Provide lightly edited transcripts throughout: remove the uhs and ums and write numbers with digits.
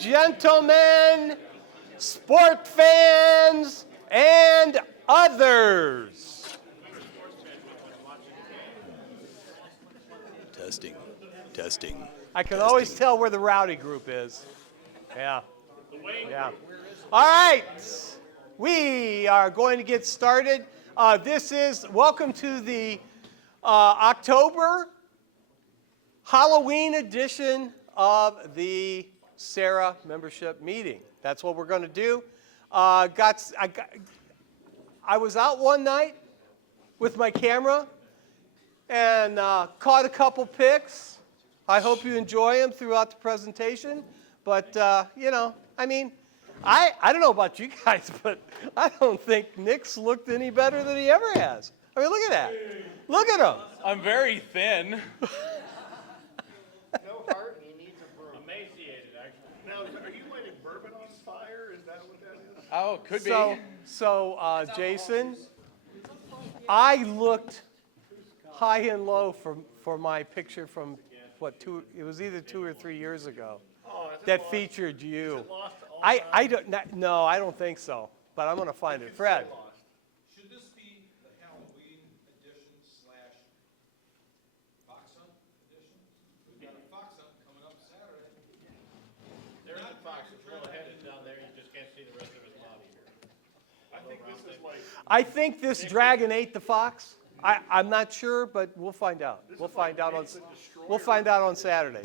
gentlemen, sport fans, and others. Testing, testing. I can always tell where the rowdy group is. Yeah. Yeah. All right. We are going to get started. Welcome to the October Halloween edition of the Sarah membership meeting. That's what we're going to do. I was out one night with my camera and caught a couple pics. I hope you enjoy them throughout the presentation. But, I don't know about you guys, but I don't think Nick's looked any better than he ever has. I mean, look at that. Look at him. I'm very thin. No heart, he needs a broom. Emaciated, actually. Now, are you lighting bourbon on fire? Is that what that is? Oh, could be. So, Jason, I looked high and low for my picture from, it was either 2 or 3 years ago that featured you. Is it lost to all I don't think so, but I'm going to find it. Fred. Should this be the Halloween edition / Fox Hunt edition? We've got a Fox Hunt coming up Saturday. There's a fox that's real headed down there. You just can't see the rest of his body here. I think this is like, I think this dragon ate the fox. I'm not sure, but we'll find out. We'll find out on Saturday.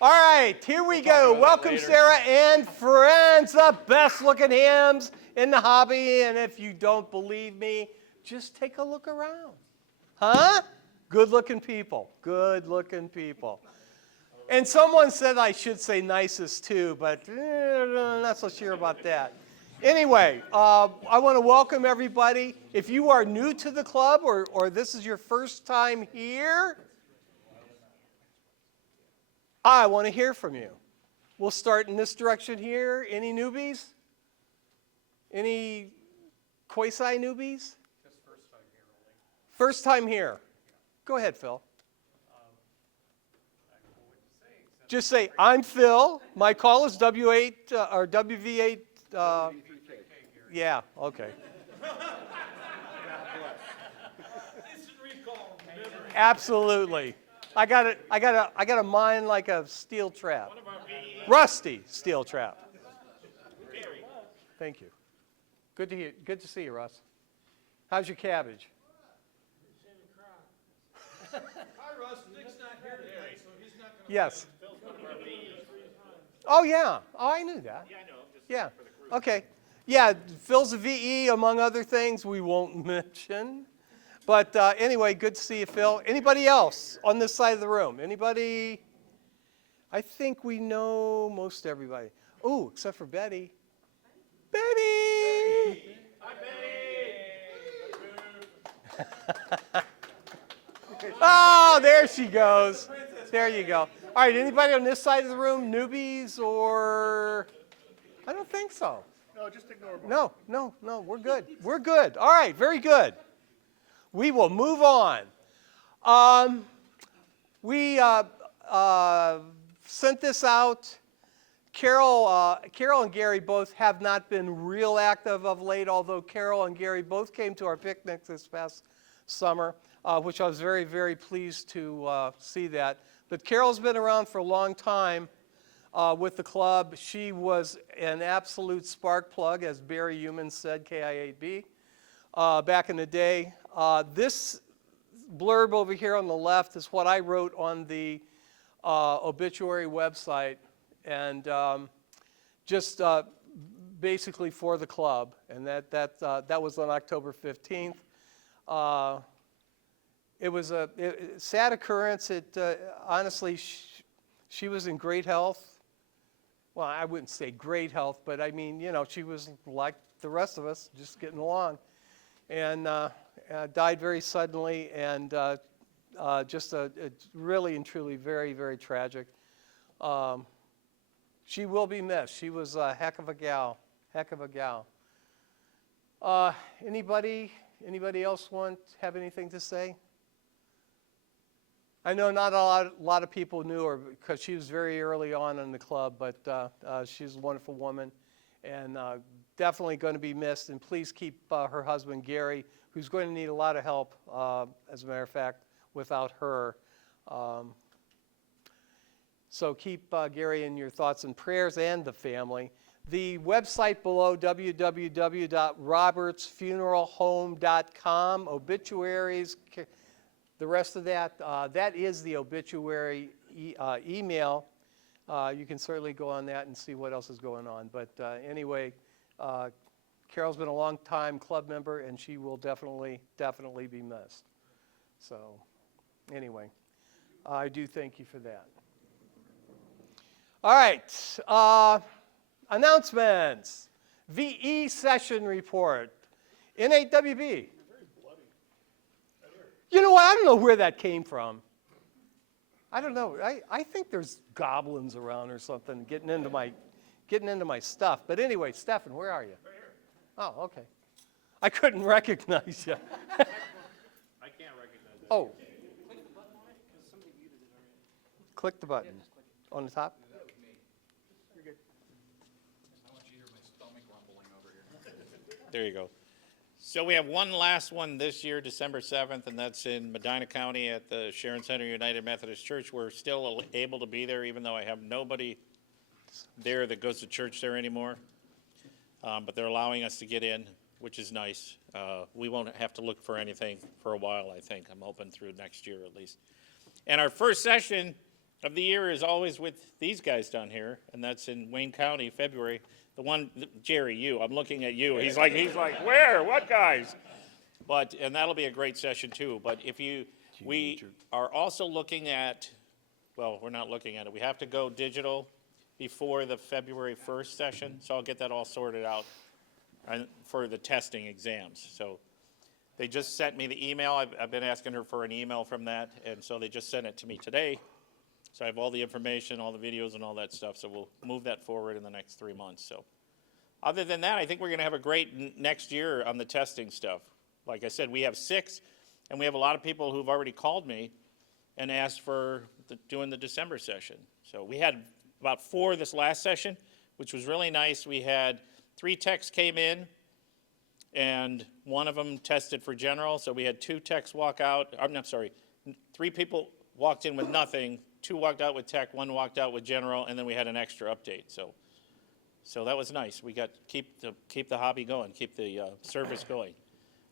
All right, here we go. Welcome, Sarah and friends, the best-looking hams in the hobby. And if you don't believe me, just take a look around. Huh? Good-looking people. Good-looking people. And someone said I should say nicest too, but not so sure about that. Anyway, I want to welcome everybody. If you are new to the club or this is your first time here, I want to hear from you. We'll start in this direction here. Any newbies? Any quasi-newbies? Just first time here only. First time here. Go ahead, Phil. I don't know what to say. Except Just say, I'm Phil. My call is W8 or WV8. Yeah, okay. instant recall. Remember. Absolutely. I got a mind like a steel trap. Rusty steel trap. Thank you. Good to see you, Russ. How's your cabbage? Hi, Russ. Nick's not here today, so he's not going to. Yes. Oh yeah. Oh, I knew that. Yeah, I know. Yeah. Okay. Yeah, Phil's a VE, among other things we won't mention. But anyway, good to see you, Phil. Anybody else on this side of the room? Anybody? I think we know most everybody. Oh, except for Betty. Betty! Hi, Betty! Oh, there she goes. There you go. All right, anybody on this side of the room? Newbies or? I don't think so. no, just ignore me. No, we're good. We're good. All right, very good. We will move on. We sent this out. Carol and Gary both have not been real active of late, although Carol and Gary both came to our picnic this past summer, which I was very, very pleased to see that. But Carol's been around for a long time with the club. She was an absolute spark plug, as Barry Human said, KI8B, back in the day. This blurb over here on the left is what I wrote on the obituary website, and just basically for the club, and that was on October 15th. It was a sad occurrence. Honestly, she was in great health. Well, I wouldn't say great health, but I mean, she was like the rest of us, just getting along. And died very suddenly, and just a really and truly very, very tragic. She will be missed. She was a heck of a gal. Anybody else have anything to say? I know not a lot of people knew her because she was very early on in the club, but she's a wonderful woman and definitely going to be missed. And please keep her husband, Gary, who's going to need a lot of help, as a matter of fact, without her. So keep Gary in your thoughts and prayers and the family. The website below, www.robertsfuneralhome.com, obituaries, the rest of that, that is the obituary email. You can certainly go on that and see what else is going on. But anyway, Carol's been a long time club member, and she will definitely be missed. So anyway, I do thank you for that. All right, announcements. VE session report. NAWB. You know what? I don't know where that came from. I don't know. I think there's goblins around or something getting into my stuff. But anyway, Stefan, where are you? Right here. Oh, okay. I couldn't recognize you. I can't recognize it. Oh. Click the button on the top. There you go. So we have one last one this year, December 7th, and that's in Medina County at the Sharon Center United Methodist Church. We're still able to be there, even though I have nobody there that goes to church there anymore. But they're allowing us to get in, which is nice. We won't have to look for anything for a while, I think. I'm hoping through next year at least. And our first session of the year is always with these guys down here, and that's in Wayne County, February. The one, Jerry, you, I'm looking at you. He's like, where? What guys? And that'll be a great session too. But we are also looking at, well, we're not looking at it. We have to go digital before the February 1st session. So I'll get that all sorted out for the testing exams. So they just sent me the email. I've been asking her for an email from that. And so they just sent it to me today. So I have all the information, all the videos and all that stuff. So we'll move that forward in the next 3 months. So other than that, I think we're going to have a great next year on the testing stuff. Like I said, we have 6, and we have a lot of people who've already called me and asked for doing the December session. So we had about 4 this last session, which was really nice. We had 3 techs came in, and one of them tested for general. So we had 2 techs walk out. I'm sorry, 3 people walked in with nothing. 2 walked out with tech, 1 walked out with general, and then we had an extra update. So that was nice. We got keep the hobby going, keep the service going.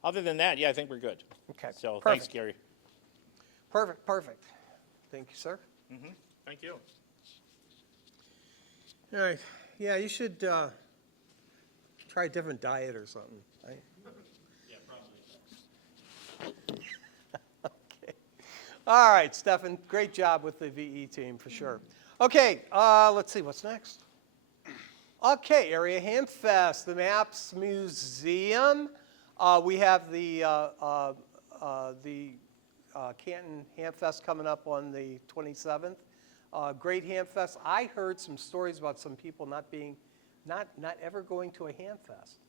Other than that, yeah, I think we're good. Okay. So perfect. thanks, Gary. Perfect. Thank you, sir. Thank you. All right. Yeah, you should try a different diet or something, right? Yeah, probably. Okay. All right, Stefan, great job with the VE team for sure. Okay, let's see, what's next? Okay, Area Ham Fest, the Maps Museum. We have the Canton Ham Fest coming up on the 27th. Great Ham Fest. I heard some stories about some people not ever going to a Ham Fest.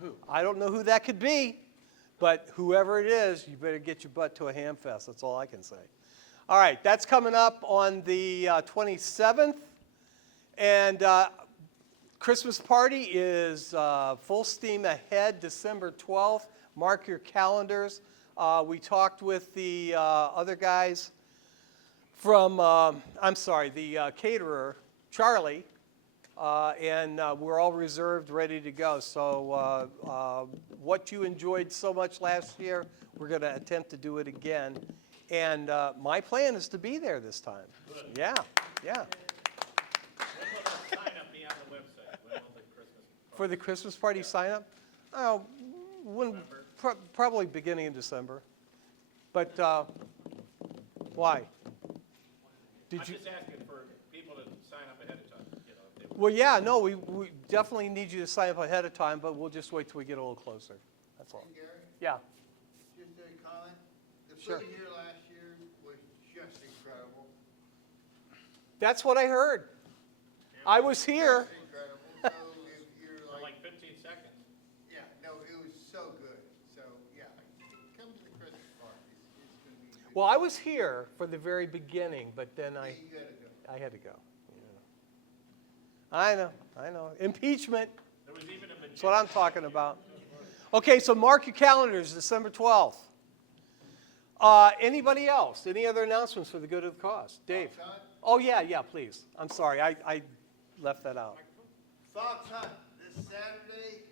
Who? I don't know who that could be, but whoever it is, you better get your butt to a Ham Fest. That's all I can say. All right, that's coming up on the 27th. And Christmas party is full steam ahead, December 12th. Mark your calendars. We talked with the other guys from, the caterer, Charlie, and we're all reserved, ready to go. So what you enjoyed so much last year, we're going to attempt to do it again. And my plan is to be there this time. Good. Yeah. When will the sign up be on the website? When will the Christmas For the Christmas party sign up? Oh, probably beginning of December. But why? I'm just asking for people to sign up ahead of time, you know, if they Well, yeah, no, we definitely need you to sign up ahead of time, but we'll just wait till we get a little closer. That's all. Gary, Yeah. just a comment. The Sure. food here last year was just incredible. That's what I heard. I was here. Just incredible. So if you're for like, like 15 seconds. yeah, no, it was so good. So, yeah, come to the Christmas party. It's gonna be good. Well, I was here for the very beginning, but then I You gotta go. had to go. Yeah. I know. Impeachment. That's what I'm talking about. Okay, so mark your calendars, December 12th. Anybody else? Any other announcements for the good of the cause? Dave? Fox hunt? Oh, yeah, please. I'm sorry, I left that out. Fox hunt, this Saturday,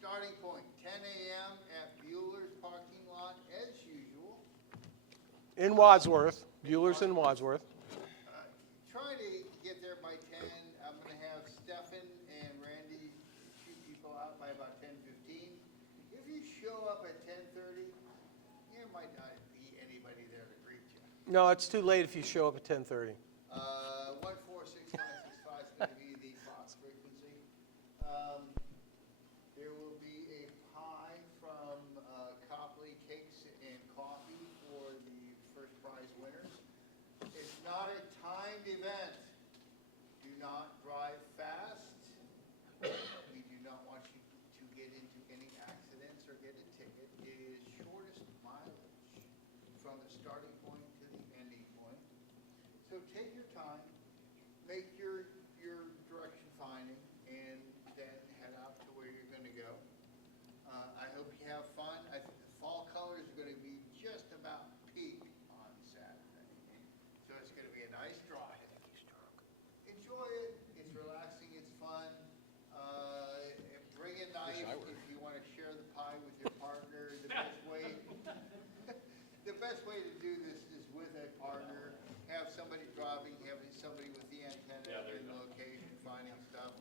starting point, 10 a.m. at Bueller's parking lot as usual. In Wadsworth, Bueller's in Wadsworth. Try to get there by 10. I'm gonna have Stefan and Randy shoot people out by about 10:15. If you show up at 10:30, there might not be anybody there to greet you. No, it's too late if you show up at 10:30. 146-965 is gonna be the Fox frequency. There will be a pie from Copley Cakes and Coffee for the first prize winners. It's not a timed event. Do not drive fast. We do not want you to get into any accidents or get a ticket. It is shortest mileage from the starting point to the ending point. So take your time, make your direction finding, and then head out to where you're gonna go. I hope you have fun. I think the fall colors are gonna be just about peak on Saturday. So it's gonna be a nice drive. Enjoy it, it's relaxing, it's fun. Bring a knife if you wanna share the pie with your partner. The best way to do this is with a partner. Have somebody driving, have somebody with the antenna and location, finding stuff.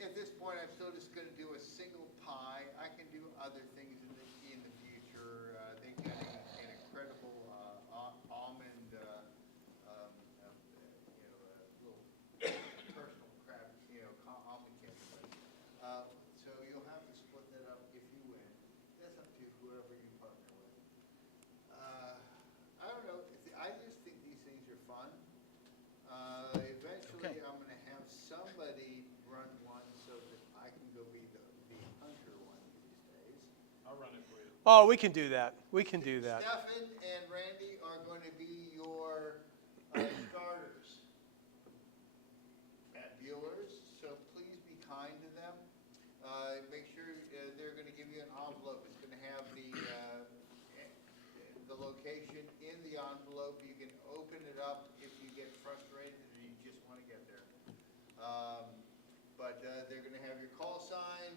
At this point, I'm still just gonna do a single pie. I can do other things in the future. They've got an incredible almond, little personal craft, almond cake. So you'll have to split that up if you win. That's up to whoever you partner with. I don't know, I just think these things are fun. Eventually, I'm gonna have somebody run one so that I can go be the hunter one these days. Oh, we can do that. We can do that. Stefan and Randy are going to be your starters at Bueller's, so please be kind to them. Make sure they're going to give you an envelope. It's going to have the location in the envelope. You can open it up if you get frustrated and you just want to get there. But they're going to have your call sign,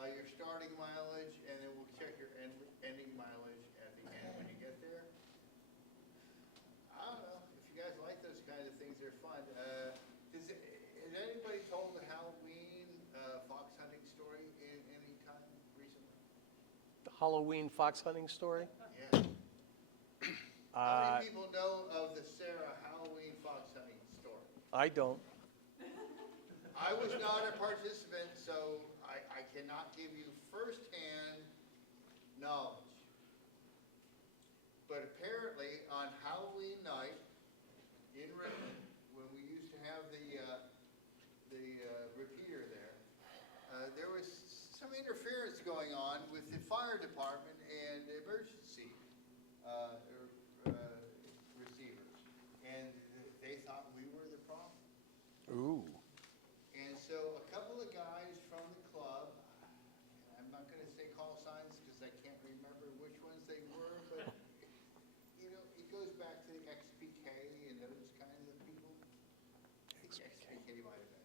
your starting mileage, and then we'll check your ending mileage at the end when you get there. I don't know, if you guys like those kind of things, they're fun. Has anybody told the Halloween fox hunting story in any time recently? The Halloween fox hunting story? Yeah. How many people know of the Sarah Halloween fox hunting story? I don't. I was not a participant, so I cannot give you firsthand knowledge. But apparently, on Halloween night in Richmond, when we used to have the repeater there was some interference going on with the fire department and emergency receivers, and they thought we were the problem. Ooh. And so a couple of guys from the club, I'm not going to say call signs because I can't remember which ones they were, but it goes back to the XPK and those kinds of people. I think XPK might have been.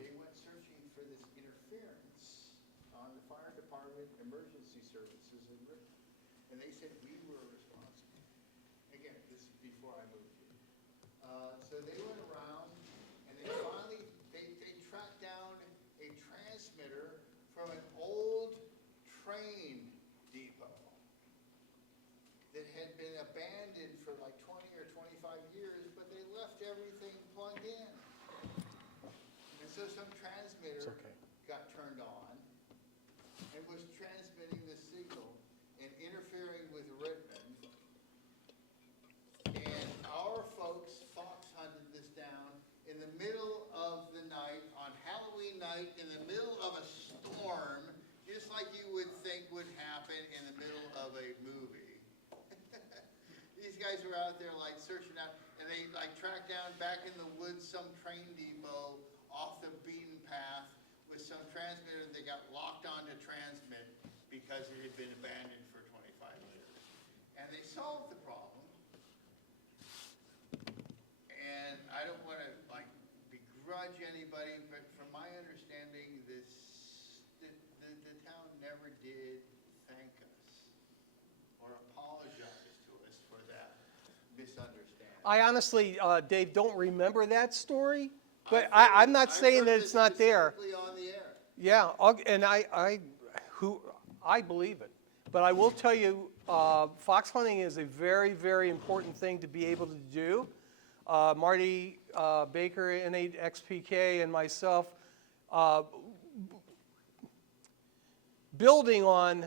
They went searching for this interference on the fire department emergency services in Richmond, and they said we were responsible. Again, this is before I moved here. So they went around and they finally, they tracked down a transmitter from an old train depot that had been abandoned for like 20 or 25 years, but they left everything plugged in. And so some transmitter got turned on and was transmitting the signal and interfering with Richmond. And our folks fox hunted this down in the middle of the night, on Halloween night, in the middle of a storm, just like you would think would happen. guys were out there like searching out, and they like tracked down back in the woods some train depot off the beaten path with some transmitter that got locked onto transmit because it had been abandoned for 25 years. And they solved the problem. And I don't want to like begrudge anybody, but from my understanding, the town never did thank us or apologize to us for that misunderstanding. I honestly, Dave, don't remember that story, but I'm not saying that it's not there. Specifically on the air. Yeah, and I believe it. But I will tell you, fox hunting is a very, very important thing to be able to do. Marty Baker, N8XPK, and myself, building on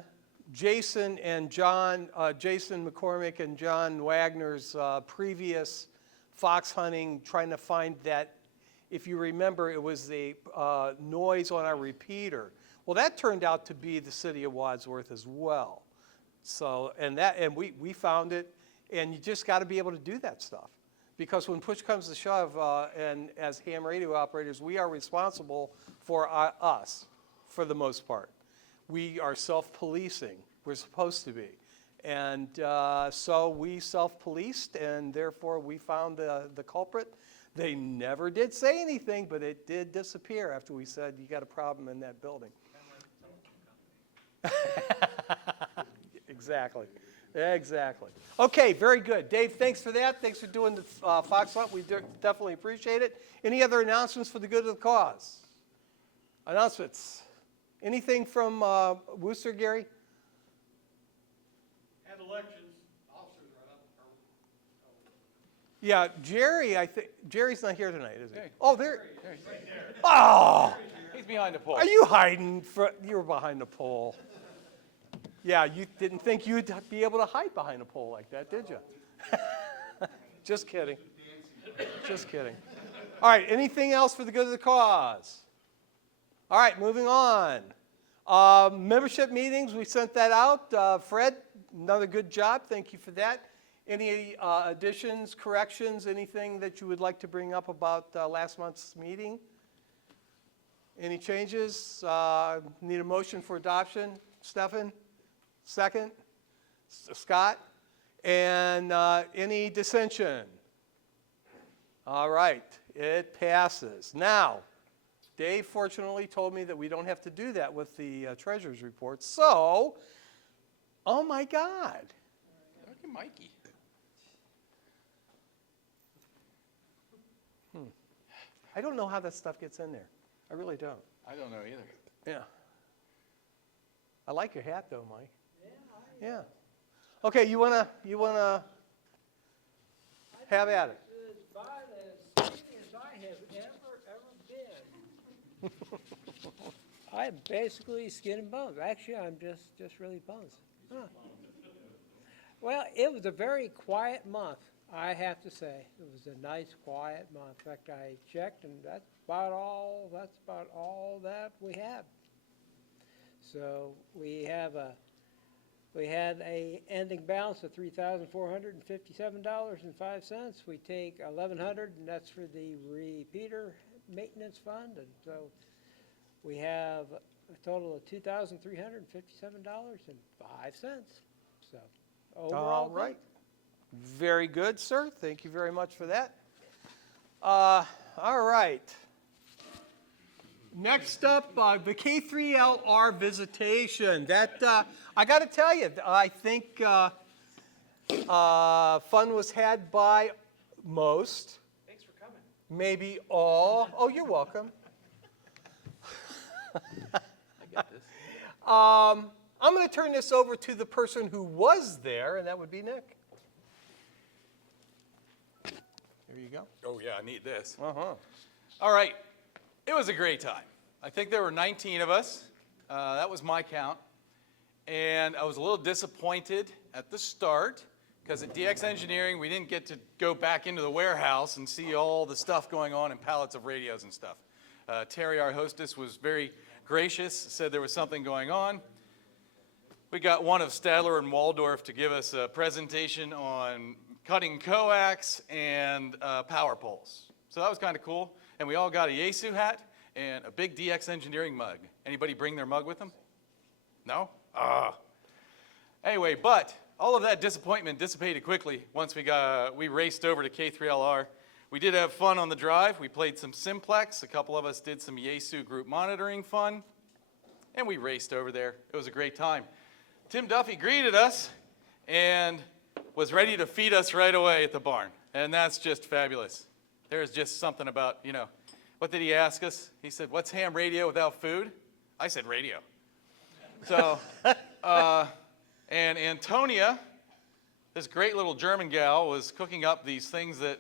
Jason and John, Jason McCormick and John Wagner's previous fox hunting, trying to find that, if you remember, it was the noise on our repeater. Well, that turned out to be the city of Wadsworth as well. So, and we found it, and you just got to be able to do that stuff. Because when push comes to shove, and as ham radio operators, we are responsible for us, for the most part. We are self-policing. We're supposed to be. And so we self-policed, and therefore we found the culprit. They never did say anything, but it did disappear after we said, you got a problem in that building. Exactly. Exactly. Okay, very good. Dave, thanks for that. Thanks for doing the Fox Hunt. We definitely appreciate it. Any other announcements for the good of the cause? Announcements? Anything from Worcester, Gary? Had elections, officers are up. Yeah, Jerry, I think, Jerry's not here tonight, is he? Hey. Oh, there. Oh, He's behind the pole. are you hiding? You were behind the pole. Yeah, you didn't think you'd be able to hide behind a pole like that, did you? Just kidding. Just kidding. All right, anything else for the good of the cause? All right, moving on. Membership meetings, we sent that out. Fred, another good job. Thank you for that. Any additions, corrections, anything that you would like to bring up about last month's meeting? Any changes? Need a motion for adoption? Stefan? Second? Scott? And any dissension? All right, it passes. Now, Dave fortunately told me that we don't have to do that with the treasurer's report. So, oh my God. Look at Mikey. I don't know how that stuff gets in there. I really don't. I don't know either. Yeah. I like your hat though, Mike. Yeah. Okay, you wanna have at it. As about as skinny as I have ever been. I'm basically skin and bones. Actually, I'm just really bones. Huh. Well, it was a very quiet month, I have to say. It was a nice, quiet month. In fact, I checked, and that's about all that we had. So we had a ending balance of $3,457.05. We take $1,100, and that's for the repeater maintenance fund, and so we have a total of $2,357.05. So overall, All right. Very good, sir. Thank you very much for that. All right. Next up, the K3LR visitation. That I got to tell you, I think fun was had by most. Thanks for coming. Maybe all. Oh, you're welcome. I got this. I'm going to turn this over to the person who was there, and that would be Nick. There you go. Oh, yeah, I need this. Uh-huh. All right. It was a great time. I think there were 19 of us. That was my count. And I was a little disappointed at the start because at DX Engineering, we didn't get to go back into the warehouse and see all the stuff going on in pallets of radios and stuff. Terry, our hostess, was very gracious, said there was something going on. We got one of Stadler and Waldorf to give us a presentation on cutting coax and power poles. So that was kind of cool. And we all got a Yaesu hat and a big DX Engineering mug. Anybody bring their mug with them? No? Anyway, but all of that disappointment dissipated quickly once we raced over to K3LR. We did have fun on the drive. We played some Simplex. A couple of us did some Yaesu group monitoring fun. And we raced over there. It was a great time. Tim Duffy greeted us and was ready to feed us right away at the barn. And that's just fabulous. There's just something about, what did he ask us? He said, what's ham radio without food? I said radio. So, and Antonia, this great little German gal, was cooking up these things that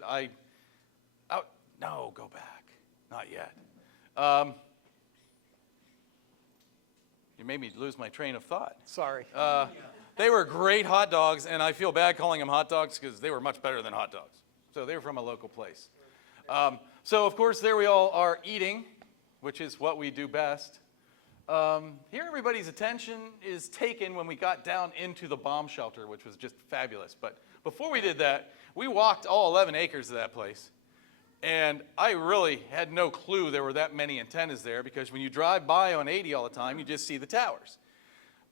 no, go back. Not yet. You made me lose my train of thought. Sorry. They were great hot dogs, and I feel bad calling them hot dogs because they were much better than hot dogs. So they were from a local place. So, of course, there we all are eating, which is what we do best. Here, everybody's attention is taken when we got down into the bomb shelter, which was just fabulous. But before we did that, we walked all 11 acres of that place. And I really had no clue there were that many antennas there, because when you drive by on 80 all the time, you just see the towers.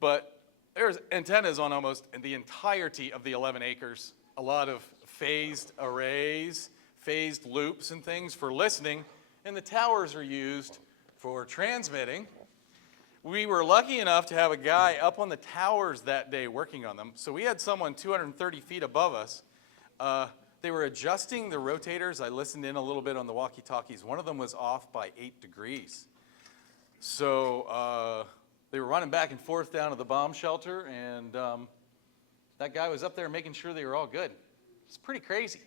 But there's antennas on almost the entirety of the 11 acres, a lot of phased arrays, phased loops and things for listening, and the towers are used for transmitting. We were lucky enough to have a guy up on the towers that day working on them, so we had someone 230 feet above us. They were adjusting the rotators. I listened in a little bit on the walkie-talkies. One of them was off by 8 degrees. So they were running back and forth down to the bomb shelter, and that guy was up there making sure they were all good. It's pretty crazy.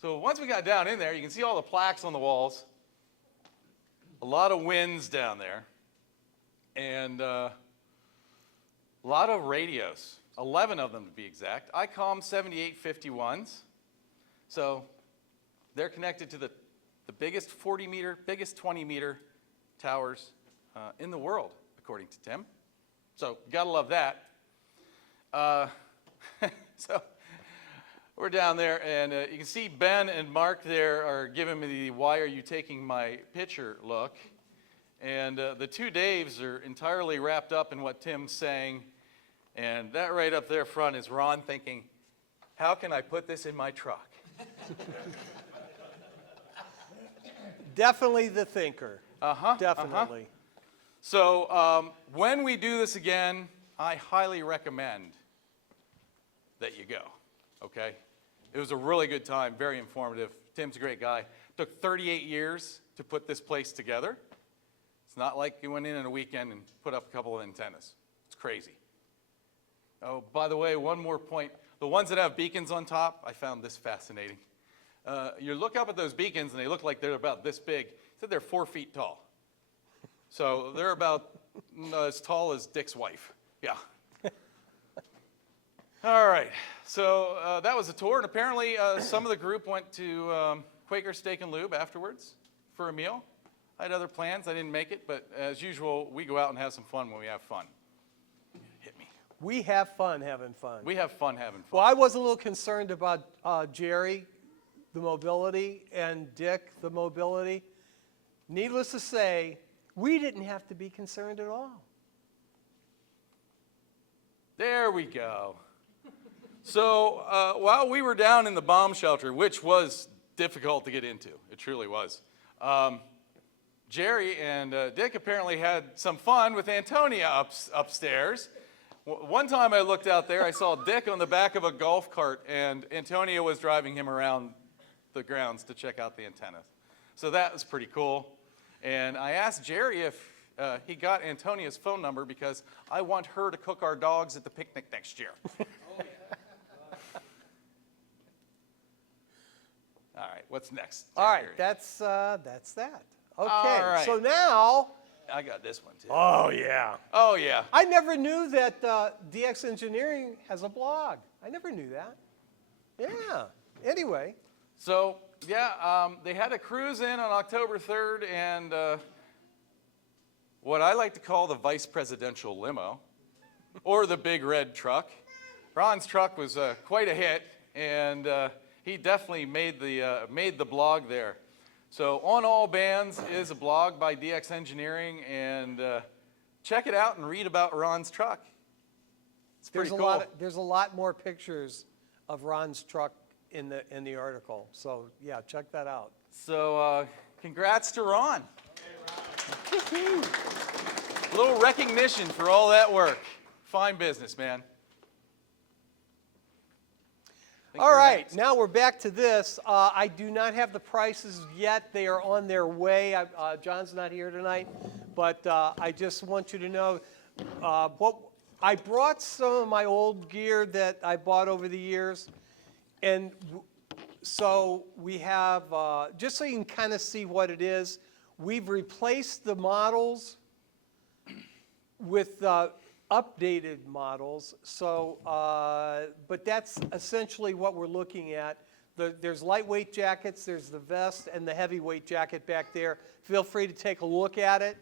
So once we got down in there, you can see all the plaques on the walls. A lot of winds down there. And a lot of radios, 11 of them to be exact. ICOM 7851s. So they're connected to the biggest 40-meter, biggest 20-meter towers in the world, according to Tim. So gotta love that. So we're down there, and you can see Ben and Mark there are giving me the "why are you taking my picture" look. And the two Daves are entirely wrapped up in what Tim's saying. And that right up there front is Ron thinking, how can I put this in my truck? Definitely the thinker. Definitely. So when we do this again, I highly recommend that you go, okay? It was a really good time, very informative. Tim's a great guy. Took 38 years to put this place together. It's not like he went in a weekend and put up a couple of antennas. It's crazy. Oh, by the way, one more point. The ones that have beacons on top, I found this fascinating. You look up at those beacons, and they look like they're about this big. He said they're 4 feet tall. So they're about as tall as Dick's wife. Yeah. All right. So that was a tour, and apparently some of the group went to Quaker Steak and Lube afterwards for a meal. I had other plans. I didn't make it, but as usual, we go out and have some fun when we have fun. Hit me. We have fun having fun. We have fun having fun. Well, I was a little concerned about Jerry, the mobility, and Dick, the mobility. Needless to say, we didn't have to be concerned at all. There we go. So while we were down in the bomb shelter, which was difficult to get into, it truly was, Jerry and Dick apparently had some fun with Antonia upstairs. One time I looked out there, I saw Dick on the back of a golf cart, and Antonia was driving him around the grounds to check out the antennas. So that was pretty cool. And I asked Jerry if he got Antonia's phone number, because I want her to cook our dogs at the picnic next year. All right, what's next? All right, Jerry? that's that. Okay, All right. so now, I got this one too. oh yeah. Oh yeah. I never knew that DX Engineering has a blog. I never knew that. Yeah, anyway. So yeah, they had a cruise in on October 3rd, and what I like to call the vice presidential limo, or the big red truck. Ron's truck was quite a hit. and he definitely made the blog there. So On All Bands is a blog by DX Engineering, and check it out and read about Ron's truck. It's pretty cool. There's a lot more pictures of Ron's truck in the article. So yeah, check that out. So congrats to Ron. A little recognition for all that work. Fine business, man. All right, now we're back to this. I do not have the prices yet. They are on their way. John's not here tonight, but I just want you to know what I brought some of my old gear that I bought over the years, and so we have, just so you can kind of see what it is, we've replaced the models with updated models. So, but that's essentially what we're looking at. There's lightweight jackets, there's the vest, and the heavyweight jacket back there. Feel free to take a look at it.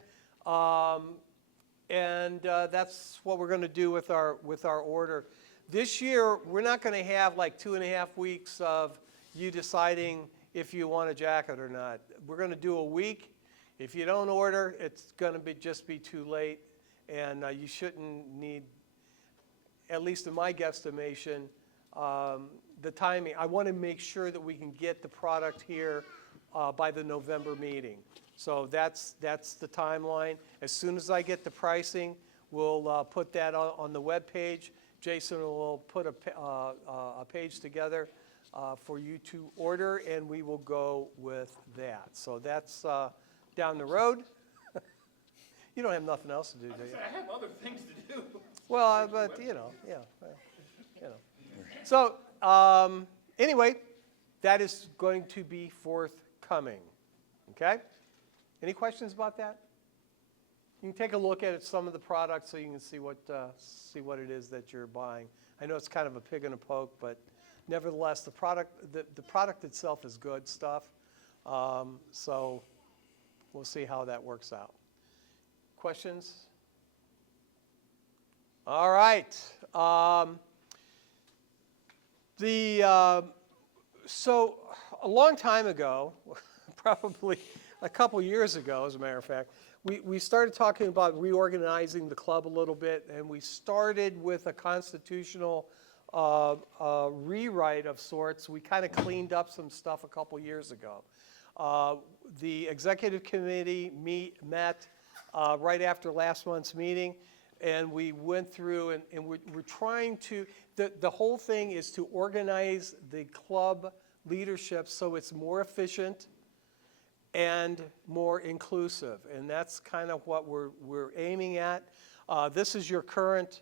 And that's what we're going to do with our order. This year, we're not going to have like 2.5 weeks of you deciding if you want a jacket or not. We're going to do a week. If you don't order, it's going to just be too late. And you shouldn't need, at least in my guesstimation, the timing. I want to make sure that we can get the product here by the November meeting. So that's the timeline. As soon as I get the pricing, we'll put that on the web page. Jason will put a page together for you to order, and we will go with that. So that's down the road. You don't have nothing else to do, do you? I have other things to do. Well, but you know, yeah, well, you know. So anyway, that is going to be forthcoming. Okay? Any questions about that? You can take a look at some of the products so you can see what it is that you're buying. I know it's kind of a pig in a poke, but nevertheless, the product itself is good stuff. So we'll see how that works out. Questions? All right. So a long time ago, probably a couple years ago, as a matter of fact, we started talking about reorganizing the club a little bit, and we started with a constitutional rewrite of sorts. We kind of cleaned up some stuff a couple years ago. The executive committee met right after last month's meeting, and we went through and we're trying to, the whole thing is to organize the club leadership so it's more efficient and more inclusive, and that's kind of what we're aiming at. This is your current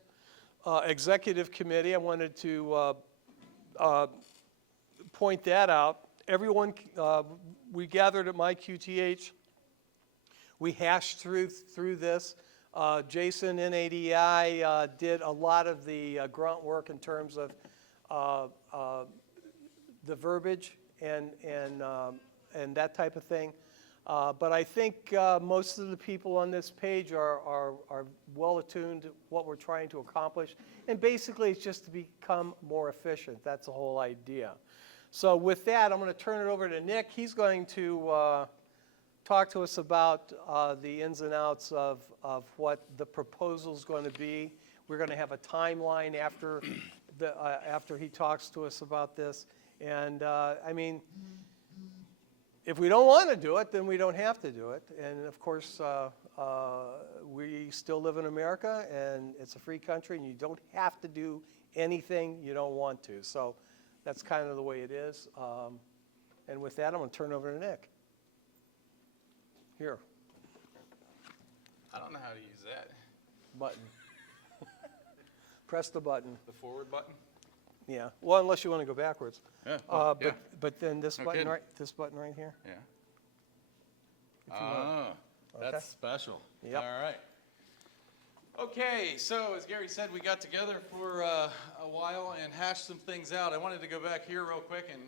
executive committee. I wanted to point that out. Everyone, we gathered at my QTH. We hashed through this. Jason, NADI, did a lot of the grunt work in terms of the verbiage and that type of thing. But I think most of the people on this page are well attuned to what we're trying to accomplish. And basically, it's just to become more efficient. That's the whole idea. So with that, I'm going to turn it over to Nick. He's going to talk to us about the ins and outs of what the proposal is going to be. We're going to have a timeline after he talks to us about this. And I mean, if we don't want to do it, then we don't have to do it. And of course, we still live in America, and it's a free country, and you don't have to do anything you don't want to. So that's kind of the way it is. And with that, I'm going to turn it over to Nick. Here, I don't know how to use that. button. Press the button. The forward button? Yeah. Well, unless you want to go backwards. Yeah. Well, yeah. But then this No button kidding. this button right here. Yeah. If you want. That's Okay. special. Yep. All right. Okay, so as Gary said, we got together for a while and hashed some things out. I wanted to go back here real quick, and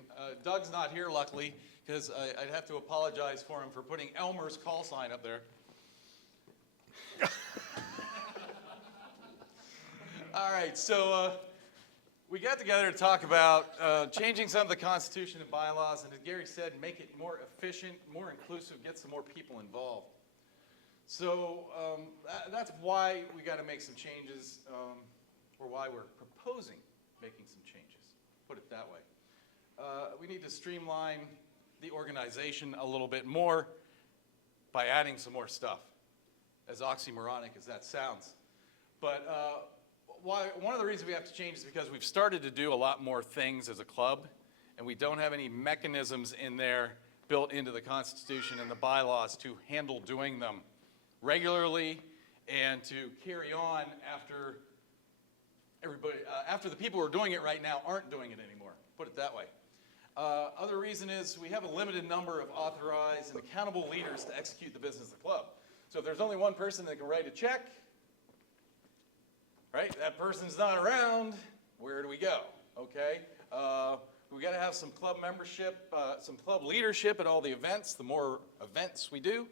Doug's not here, luckily, because I'd have to apologize for him for putting Elmer's call sign up there. All right, so We got together to talk about changing some of the Constitution and bylaws, and as Gary said, make it more efficient, more inclusive, get some more people involved. So that's why we got to make some changes, or why we're proposing making some changes, put it that way. We need to streamline the organization a little bit more by adding some more stuff, as oxymoronic as that sounds. But one of the reasons we have to change is because we've started to do a lot more things as a club, and we don't have any mechanisms in there built into the Constitution and the bylaws to handle doing them regularly and to carry on after everybody, after the people who are doing it right now aren't doing it anymore, put it that way. Other reason is we have a limited number of authorized and accountable leaders to execute the business of the club. So if there's only one person that can write a check, right, that person's not around, where do we go, okay? We gotta have some club membership, some club leadership at all the events. The more events we do,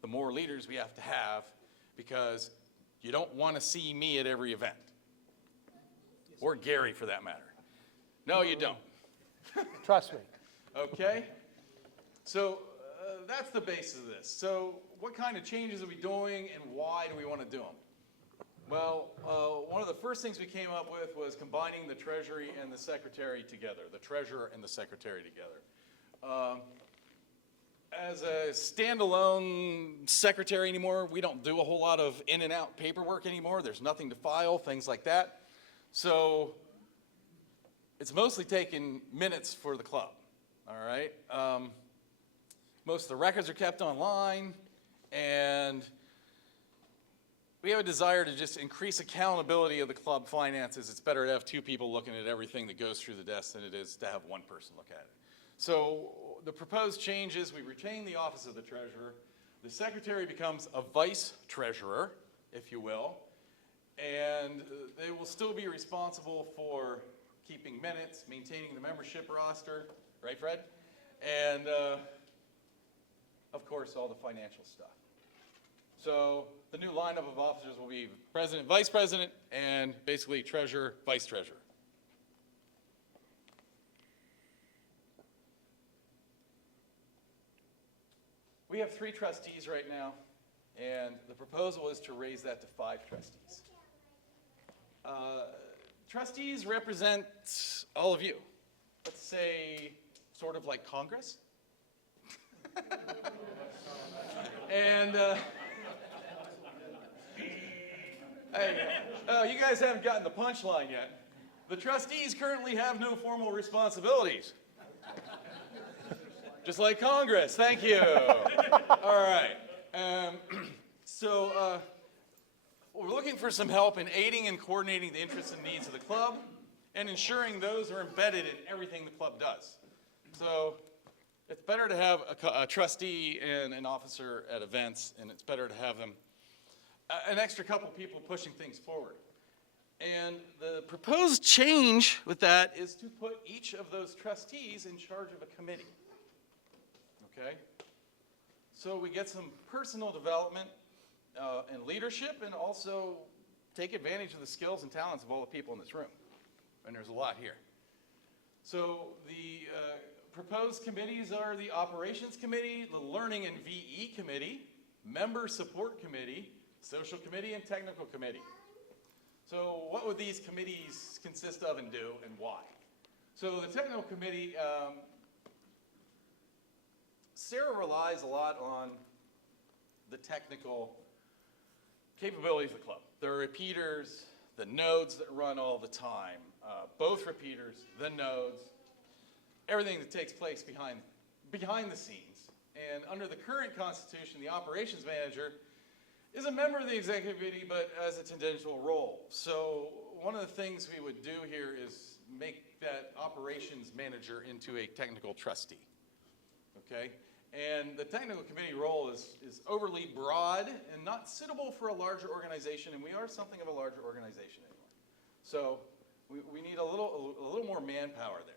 the more leaders we have to have, because you don't wanna see me at every event. Or Gary, for that matter. No, you don't. Trust me. Okay? So that's the basis of this. So what kind of changes are we doing, and why do we want to do them? Well, one of the first things we came up with was combining the treasury and the secretary together, the treasurer and the secretary together. As a standalone secretary anymore, we don't do a whole lot of in and out paperwork anymore. There's nothing to file, things like that. So it's mostly taking minutes for the club, all right? Most of the records are kept online, and we have a desire to just increase accountability of the club finances. It's better to have two people looking at everything that goes through the desk than it is to have one person look at it. So the proposed changes, we retain the office of the treasurer. The secretary becomes a vice treasurer, if you will, and they will still be responsible for keeping minutes, maintaining the membership roster, right, Fred? And, of course, all the financial stuff. So the new lineup of officers will be president, vice president, and basically treasurer, vice treasurer. We have 3 trustees right now, and the proposal is to raise that to 5 trustees. Trustees represent all of you. Let's say, sort of like Congress. And, you guys haven't gotten the punchline yet. The trustees currently have no formal responsibilities. Just like Congress, thank you. All right. So we're looking for some help in aiding and coordinating the interests and needs of the club and ensuring those are embedded in everything the club does. So it's better to have a trustee and an officer at events, and it's better to have them, an extra couple people pushing things forward. And the proposed change with that is to put each of those trustees in charge of a committee. Okay? So we get some personal development and leadership, and also take advantage of the skills and talents of all the people in this room. And there's a lot here. So the proposed committees are the Operations Committee, the Learning and VE Committee, Member Support Committee, Social Committee, and Technical Committee. So what would these committees consist of and do, and why? So the Technical Committee, Sarah relies a lot on the technical capabilities of the club. The repeaters, the nodes that run all the time, both repeaters, the nodes, everything that takes place behind the scenes. And under the current constitution, the operations manager is a member of the executive committee, but has a tangential role. So one of the things we would do here is make that operations manager into a technical trustee, okay? And the technical committee role is overly broad and not suitable for a larger organization, and we are something of a larger organization anyway. So we need a little more manpower there.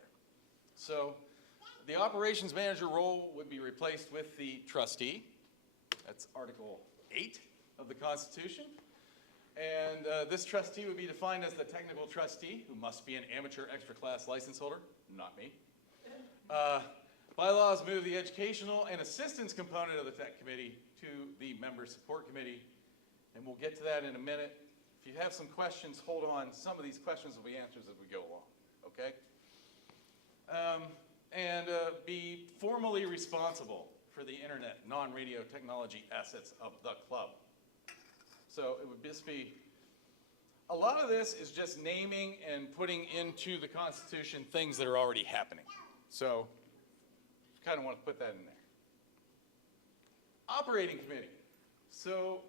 So the operations manager role would be replaced with the trustee. That's Article 8 of the Constitution. And this trustee would be defined as the technical trustee, who must be an amateur extra class license holder, not me. Bylaws move the educational and assistance component of the tech committee to the member support committee, and we'll get to that in a minute. If you have some questions, hold on. Some of these questions will be answers as we go along, okay? Be formally responsible for the internet, non-radio technology assets of the club. So it would just be, a lot of this is just naming and putting into the Constitution things that are already happening. So kind of want to put that in there. Operating committee. So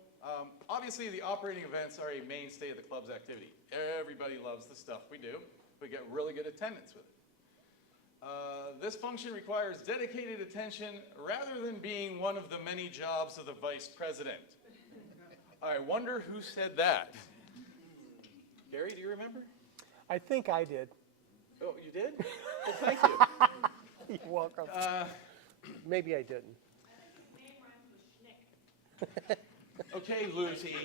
obviously the operating events are a mainstay of the club's activity. Everybody loves the stuff we do. We get really good attendance with it. This function requires dedicated attention rather than being one of the many jobs of the vice president. I wonder who said that. Gary, do you remember? I think I did. Oh, you did? Well, thank you. You're welcome. Maybe I didn't. Okay, Lucy.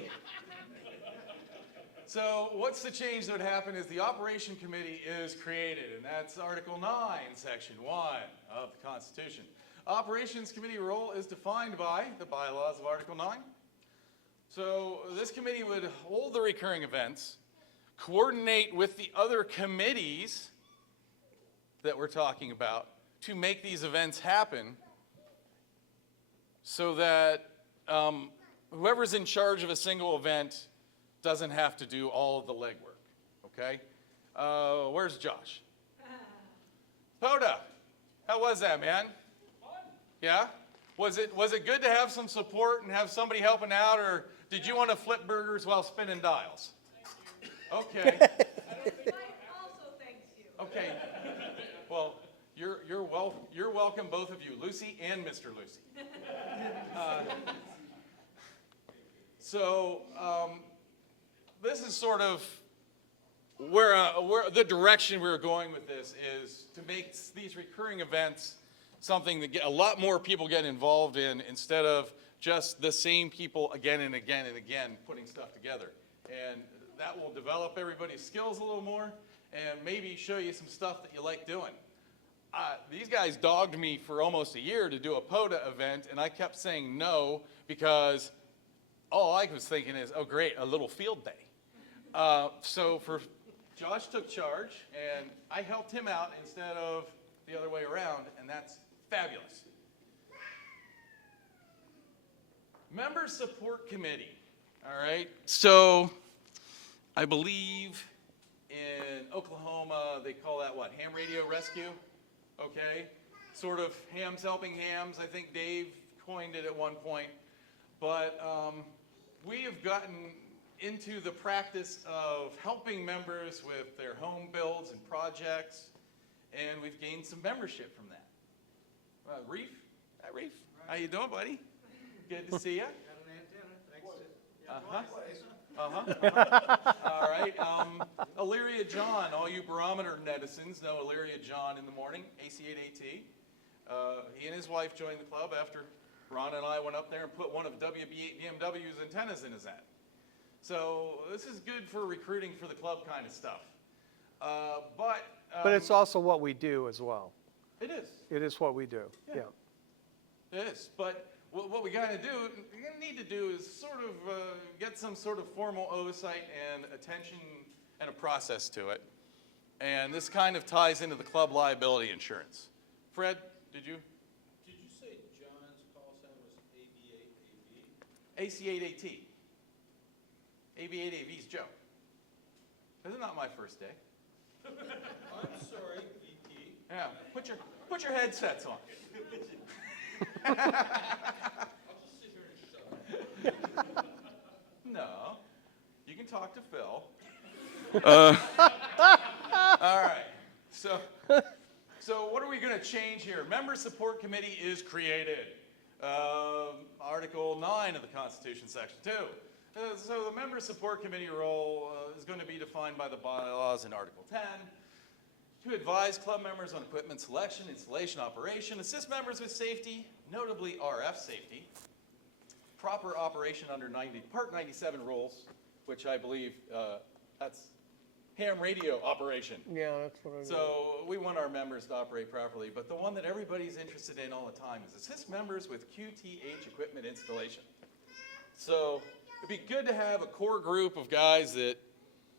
So what's the change that would happen is the Operation Committee is created, and that's Article 9, Section 1 of the Constitution. Operations Committee role is defined by the bylaws of Article 9. So this committee would hold the recurring events, coordinate with the other committees that we're talking about to make these events happen so that whoever's in charge of a single event doesn't have to do all of the legwork, okay? Where's Josh? Poda, how was that, man? Yeah? Was it good to have some support and have somebody helping out, or did you want to flip burgers while spinning dials? Okay. also thanks you. Okay. Well, you're welcome, both of you, Lucy and Mr. Lucy. This is sort of where the direction we're going with this is to make these recurring events something that a lot more people get involved in instead of just the same people again and again and again putting stuff together. And that will develop everybody's skills a little more and maybe show you some stuff that you like doing. These guys dogged me for almost a year to do a POTA event, and I kept saying no because all I was thinking is, oh great, a little field day. Josh took charge, and I helped him out instead of the other way around, and that's fabulous. Member Support Committee, all right? So I believe in Oklahoma, they call that what, ham radio rescue? Okay, sort of hams helping hams. I think Dave coined it at one point. But we have gotten into the practice of helping members with their home builds and projects, and we've gained some membership from that. Reef? Hi, Reef. How you doing, buddy? Good to see you. All right. Illyria John, all you barometer netizens know Illyria John in the morning, AC8AT. He and his wife joined the club after Ron and I went up there and put one of WB8 BMW's antennas in his hat. So this is good for recruiting for the club kind of stuff. But it's also what we do as well. It is. It is what we do, yeah. It is. But what we got to do, we're going to need to do is sort of get some sort of formal oversight and attention and a process to it. And this kind of ties into the club liability insurance. Fred, did you? Did you say John's call sign was AB8AV? AC8AT. AB8AV is Joe. This is not my first day. I'm sorry, VP. Yeah, put your headsets on. I'll just sit here and shut up. No, you can talk to Phil. All right, so what are we going to change here? Member Support Committee is created. Article 9 of the Constitution, Section 2. So the Member Support Committee role is going to be defined by the bylaws in Article 10. To advise club members on equipment selection, installation, operation, assist members with safety, notably RF safety, proper operation under Part 97 rules, which I believe that's ham radio operation. Yeah, that's what I mean. So we want our members to operate properly, but the one that everybody's interested in all the time is assist members with QTH equipment installation. So it'd be good to have a core group of guys that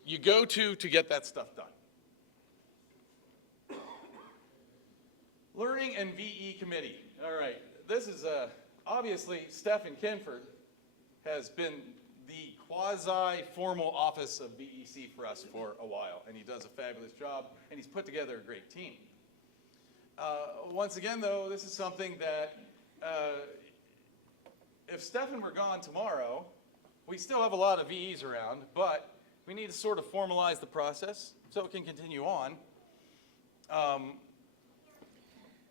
you go to get that stuff done. Learning and VE committee. All right, this is obviously Stephen Kinford has been the quasi-formal office of VEC for us for a while, and he does a fabulous job, and he's put together a great team. Once again, though, this is something that if Stephen were gone tomorrow, we still have a lot of VEs around, but we need to sort of formalize the process so it can continue on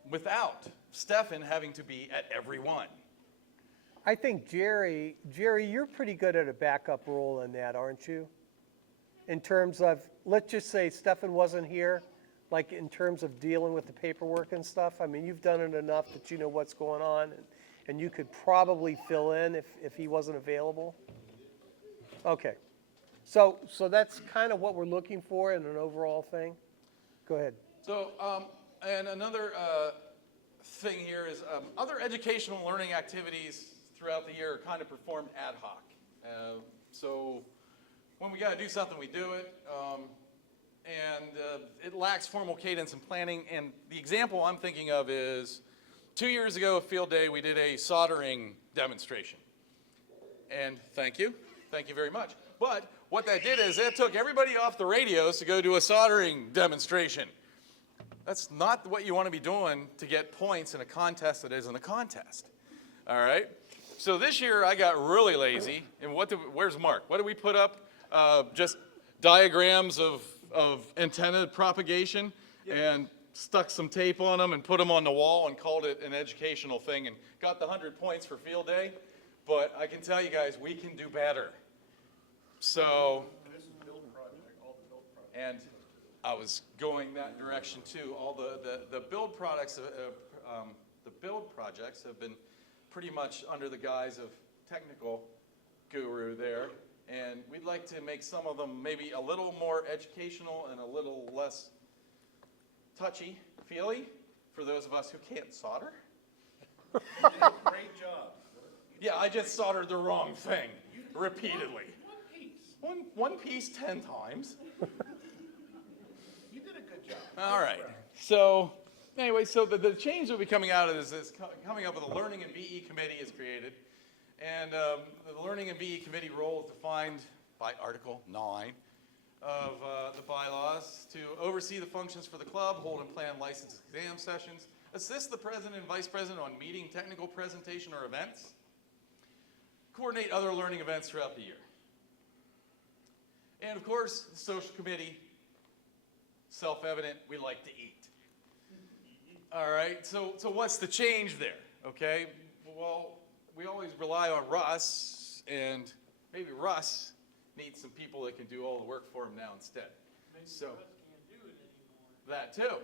without Stephen having to be at every one. I think Jerry, you're pretty good at a backup role in that, aren't you? In terms of, let's just say Stefan wasn't here, like in terms of dealing with the paperwork and stuff. I mean, you've done it enough that you know what's going on, and you could probably fill in if he wasn't available. Okay. So that's kind of what we're looking for in an overall thing. Go ahead. So, and another thing here is other educational learning activities throughout the year are kind of performed ad hoc. So when we got to do something, we do it. And it lacks formal cadence and planning. And the example I'm thinking of is 2 years ago, field day, we did a soldering demonstration. And thank you very much. But what that did is it took everybody off the radios to go do a soldering demonstration. That's not what you want to be doing to get points in a contest that isn't a contest. All right? So this year I got really lazy, and where's Mark? What did we put up? Just diagrams of antenna propagation, and stuck some tape on them and put them on the wall and called it an educational thing and got the 100 points for field day. But I can tell you guys, we can do better. So, and I was going that direction too. All the build products, the build projects have been pretty much under the guise of technical guru there, and we'd like to make some of them maybe a little more educational and a little less touchy-feely for those of us who can't solder. Great job. Yeah, I just soldered the wrong thing repeatedly. One piece 10 times. You did a good job. All right. So anyway, so the change that will be coming out of this is coming up with a Learning and VE committee is created. And the Learning and VE committee role is defined by Article 9 of the bylaws to oversee the functions for the club, hold and plan license exam sessions, assist the president and vice president on meeting, technical presentation, or events, coordinate other learning events throughout the year. And of course, the social committee, self-evident, we like to eat. All right, so what's the change there, okay? Well, we always rely on Russ, and maybe Russ needs some people that can do all the work for him now instead. So that too.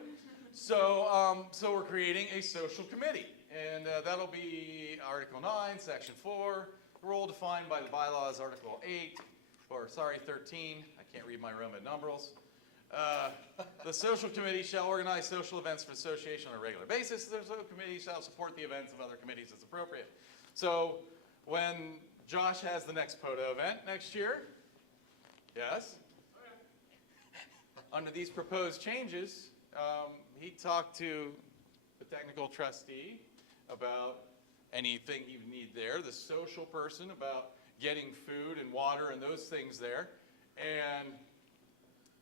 So we're creating a social committee, and that'll be Article 9, Section 4, role defined by the bylaws, Article 8, or sorry, 13. I can't read my Roman numerals. The social committee shall organize social events for the association on a regular basis. The social committee shall support the events of other committees as appropriate. So when Josh has the next POTA event next year, yes, under these proposed changes, he talked to the technical trustee about anything he would need there, the social person about getting food and water and those things there, and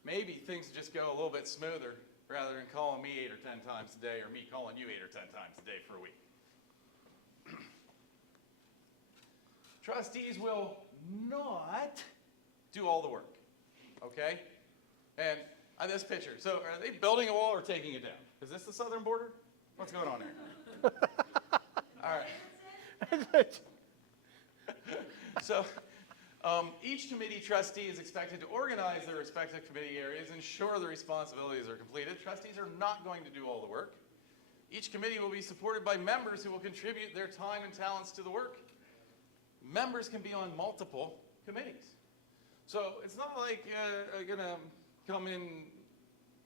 maybe things just go a little bit smoother rather than calling me 8 or 10 times a day or me calling you 8 or 10 times a day for a week. Trustees will not do all the work, okay? And on this picture, so are they building a wall or taking it down? Is this the southern border? What's going on there? All right. So each committee trustee is expected to organize their respective committee areas and ensure the responsibilities are completed. Trustees are not going to do all the work. Each committee will be supported by members who will contribute their time and talents to the work. Members can be on multiple committees. So it's not like I'm gonna come in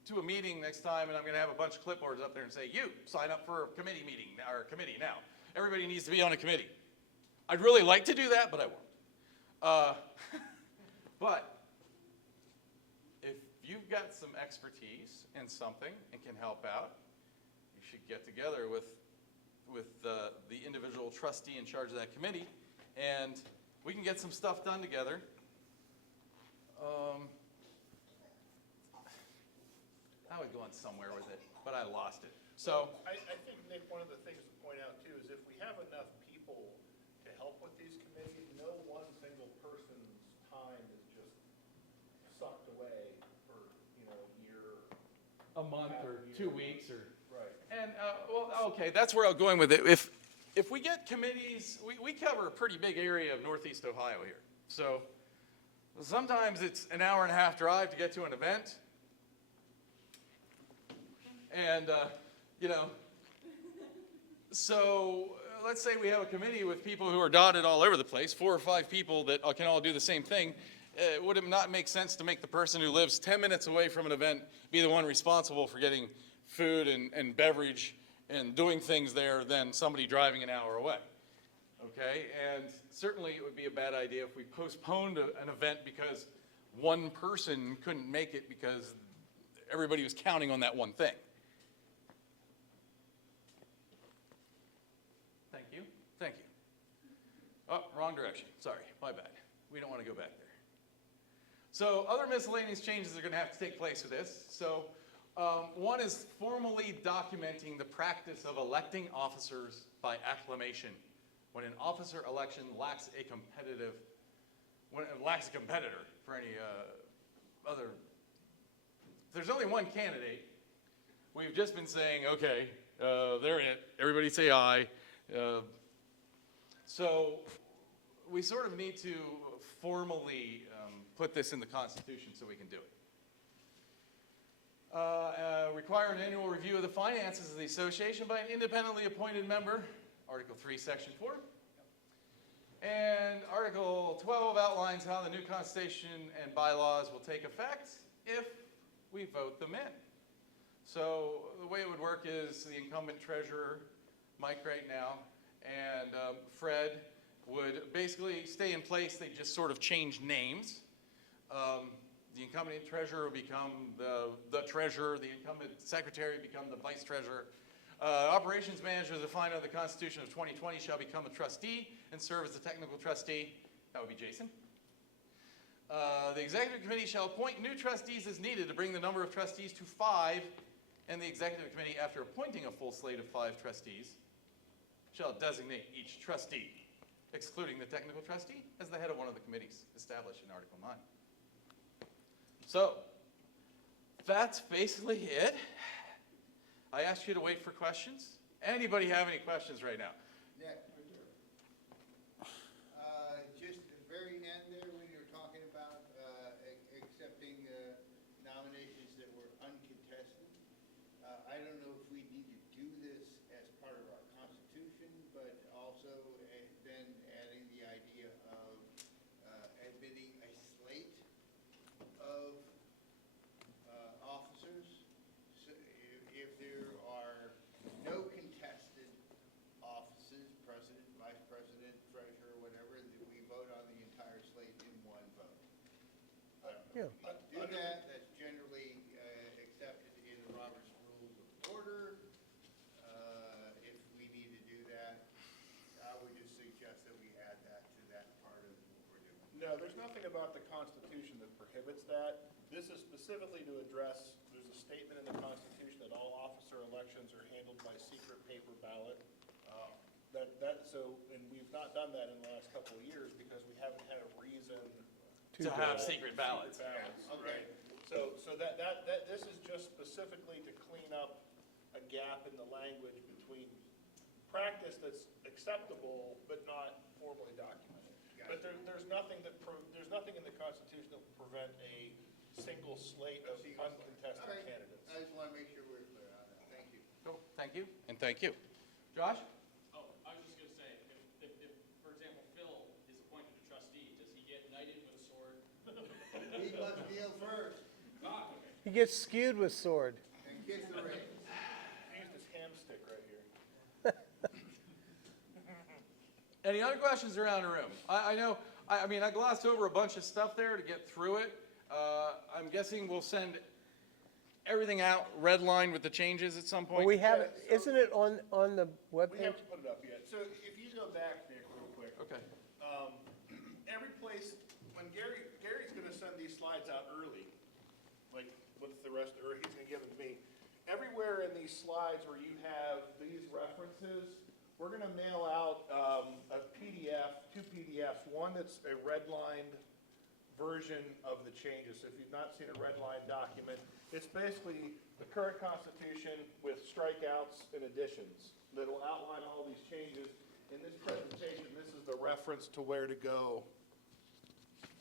to a meeting next time and I'm gonna have a bunch of clipboards up there and say, you, sign up for a committee meeting, or a committee now. Everybody needs to be on a committee. I'd really like to do that, but I won't. But if you've got some expertise in something and can help out, you should get together with the individual trustee in charge of that committee, and we can get some stuff done together. I was going somewhere with it, but I lost it. So, I think, Nick, one of the things to point out too is if we have enough people to help with these committees, no one single person's time is just sucked away for, a year. a month or 2 weeks or. Right. And, well, okay, that's where I'm going with it. If we get committees, we cover a pretty big area of northeast Ohio here. So sometimes it's an hour and a half drive to get to an event. And, so let's say we have a committee with people who are dotted all over the place, 4 or 5 people that can all do the same thing. Would it not make sense to make the person who lives 10 minutes away from an event be the one responsible for getting food and beverage and doing things there than somebody driving an hour away? Okay, and certainly it would be a bad idea if we postponed an event because one person couldn't make it because everybody was counting on that one thing. Thank you, thank you. Oh, wrong direction, sorry, my bad. We don't want to go back there. So other miscellaneous changes are going to have to take place with this. So one is formally documenting the practice of electing officers by acclamation when an officer election lacks a competitor for any other. If there's only one candidate, we've just been saying, okay, they're in it. Everybody say aye. So we sort of need to formally put this in the Constitution so we can do it. Require an annual review of the finances of the association by an independently appointed member, Article 3, Section 4. And Article 12 outlines how the new Constitution and bylaws will take effect if we vote them in. So the way it would work is the incumbent treasurer, Mike right now, and Fred would basically stay in place. They just sort of change names. The incumbent treasurer will become the treasurer. The incumbent secretary become the vice treasurer. Operations manager defined under the Constitution of 2020 shall become a trustee and serve as the technical trustee. That would be Jason. The executive committee shall appoint new trustees as needed to bring the number of trustees to 5, and the executive committee, after appointing a full slate of 5 trustees, shall designate each trustee, excluding the technical trustee, as the head of one of the committees established in Article 9. So, that's basically it. I asked you to wait for questions. Anybody have any questions right now? Nick, just at the very end there, when you were talking about accepting nominations that were uncontested, I don't know if we need to do this as part of our Constitution, but also then adding the idea of admitting a slate of officers. So if there are no contested offices, president, vice president, treasurer, whatever, that we vote on the entire slate in one vote. Yeah. Do that, that's generally accepted in the Robert's Rules of Order. If we need to do that, I would just suggest that we add that to that part of what we're doing. No, there's nothing about the Constitution that prohibits that. This is specifically to address, there's a statement in the Constitution that all officer elections are handled by secret paper ballot. And we've not done that in the last couple of years because we haven't had a reason To have secret ballots. Okay. So this is just specifically to clean up a gap in the language between practice that's acceptable but not formally documented. But there's nothing in the Constitution that will prevent a single slate of uncontested Okay. candidates. I just want to make sure we're clear on that. Thank you. Cool. Thank you, and thank you. Josh? Oh, I was just gonna say, if, for example, Phil is appointed a trustee, does he get knighted with a sword He must kneel first He gets skewed with sword. and kiss the ring. He used his ham stick right here. Any other questions around the room? I know, I mean, I glossed over a bunch of stuff there to get through it. I'm guessing we'll send everything out redlined with the changes at some point. But we have, isn't it on the We webpage? haven't put it up yet. So if you go back, Nick, real quick. Okay. Every place, when Gary's gonna send these slides out early, like with the rest, or he's gonna give them to me. Everywhere in these slides where you have these references, we're gonna mail out, a PDF, 2 PDFs. One that's a redlined version of the changes. So if you've not seen a redlined document, it's basically the current Constitution with strikeouts and additions that'll outline all these changes. In this presentation, this is the reference to where to go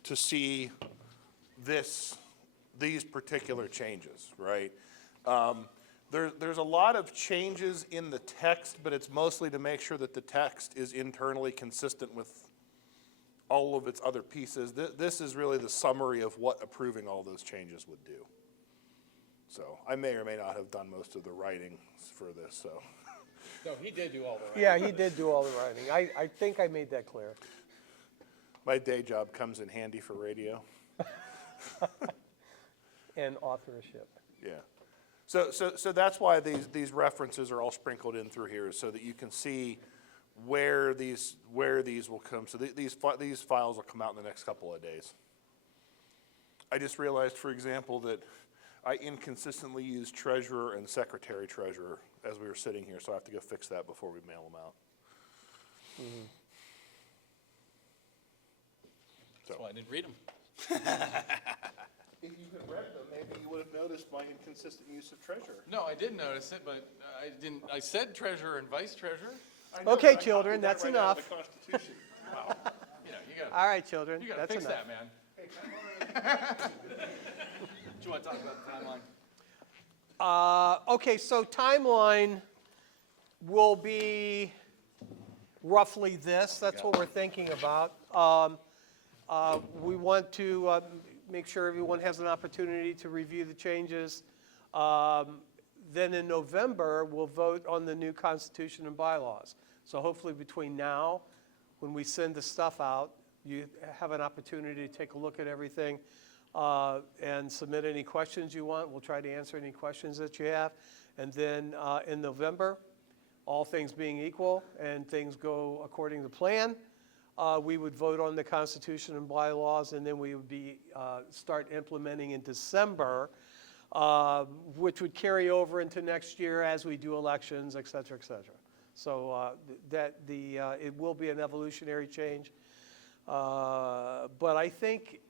to see these particular changes, right? There's a lot of changes in the text, but it's mostly to make sure that the text is internally consistent with all of its other pieces. This is really the summary of what approving all those changes would do. So I may or may not have done most of the writing for this, so. No, he did do all the right. Yeah, he did do all the writing. I think I made that clear. My day job comes in handy for radio. And authorship. Yeah. So that's why these references are all sprinkled in through here, so that you can see where these will come. So these files will come out in the next couple of days. I just realized, for example, that I inconsistently used treasurer and secretary treasurer as we were sitting here, so I have to go fix that before we mail them out. That's why I didn't read them. If you had read them, maybe you would have noticed my inconsistent use of treasurer. No, I did notice it, but I didn't, I said treasurer and vice treasurer. I know, Okay, but I children, copied that that's right out of enough. the Constitution. You know, you gotta, All right, children, you gotta that's fix enough. that, man. Do you want to talk about the timeline? Okay, so timeline will be roughly this. That's what we're thinking about. We want to make sure everyone has an opportunity to review the changes. Then in November, we'll vote on the new constitution and bylaws. So hopefully between now, when we send the stuff out, you have an opportunity to take a look at everything and submit any questions you want. We'll try to answer any questions that you have. And then in November, all things being equal and things go according to plan, we would vote on the Constitution and bylaws, and then we would be start implementing in December, which would carry over into next year as we do elections, et cetera, et cetera. So it will be an evolutionary change. But I think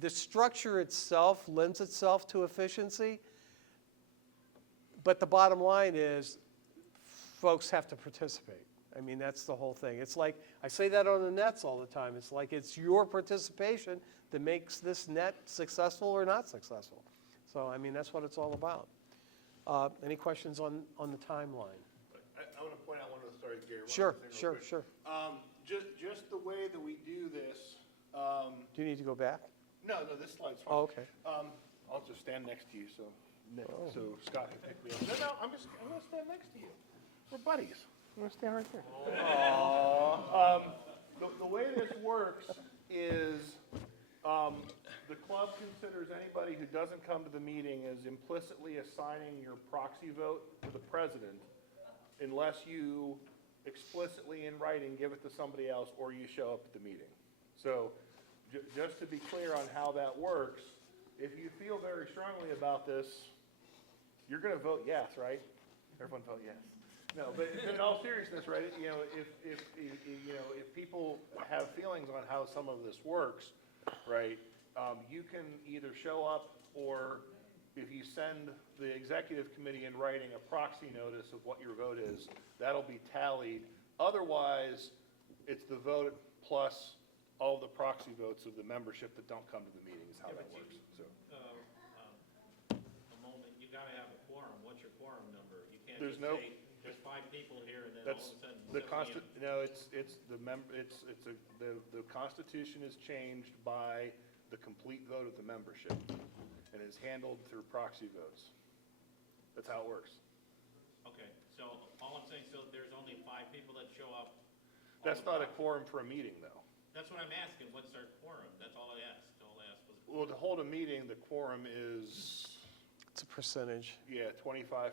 the structure itself lends itself to efficiency. But the bottom line is, folks have to participate. I mean, that's the whole thing. It's like, I say that on the nets all the time. It's like it's your participation that makes this net successful or not successful. So, I mean, that's what it's all about. Any questions on the timeline? I want to point out one of the, sorry, Gary. one Sure, other thing real sure, quick. sure. Just the way that we do this, Do you need to go back? no, this slide's fine. Oh, okay. I'll just stand next to you, so Scott can pick me up. No, I'm gonna stand next to you. We're buddies. I'm gonna stand right there. The way this works is, the club considers anybody who doesn't come to the meeting as implicitly assigning your proxy vote to the president unless you explicitly in writing give it to somebody else or you show up at the meeting. So, just to be clear on how that works, if you feel very strongly about this, you're gonna vote yes, right? Everyone vote yes. No, but in all seriousness, right, if people have feelings on how some of this works, right, you can either show up, or if you send the executive committee in writing a proxy notice of what your vote is, that'll be tallied. Otherwise, it's the vote plus all the proxy votes of the membership that don't come to the meeting is how that works, so. A moment, you gotta have a quorum. What's your quorum number? You can't There's just no- say, there's 5 people here and then all of That's a sudden. the 70 no, it's the Constitution is changed by the complete vote of the membership, and is handled through proxy votes. That's how it works. Okay, so all I'm saying, so there's only 5 people that show up? That's not a quorum for a meeting, though. That's what I'm asking, what's our quorum? That's all I asked, was. Well, to hold a meeting, the quorum is, It's a percentage. yeah, 20%, I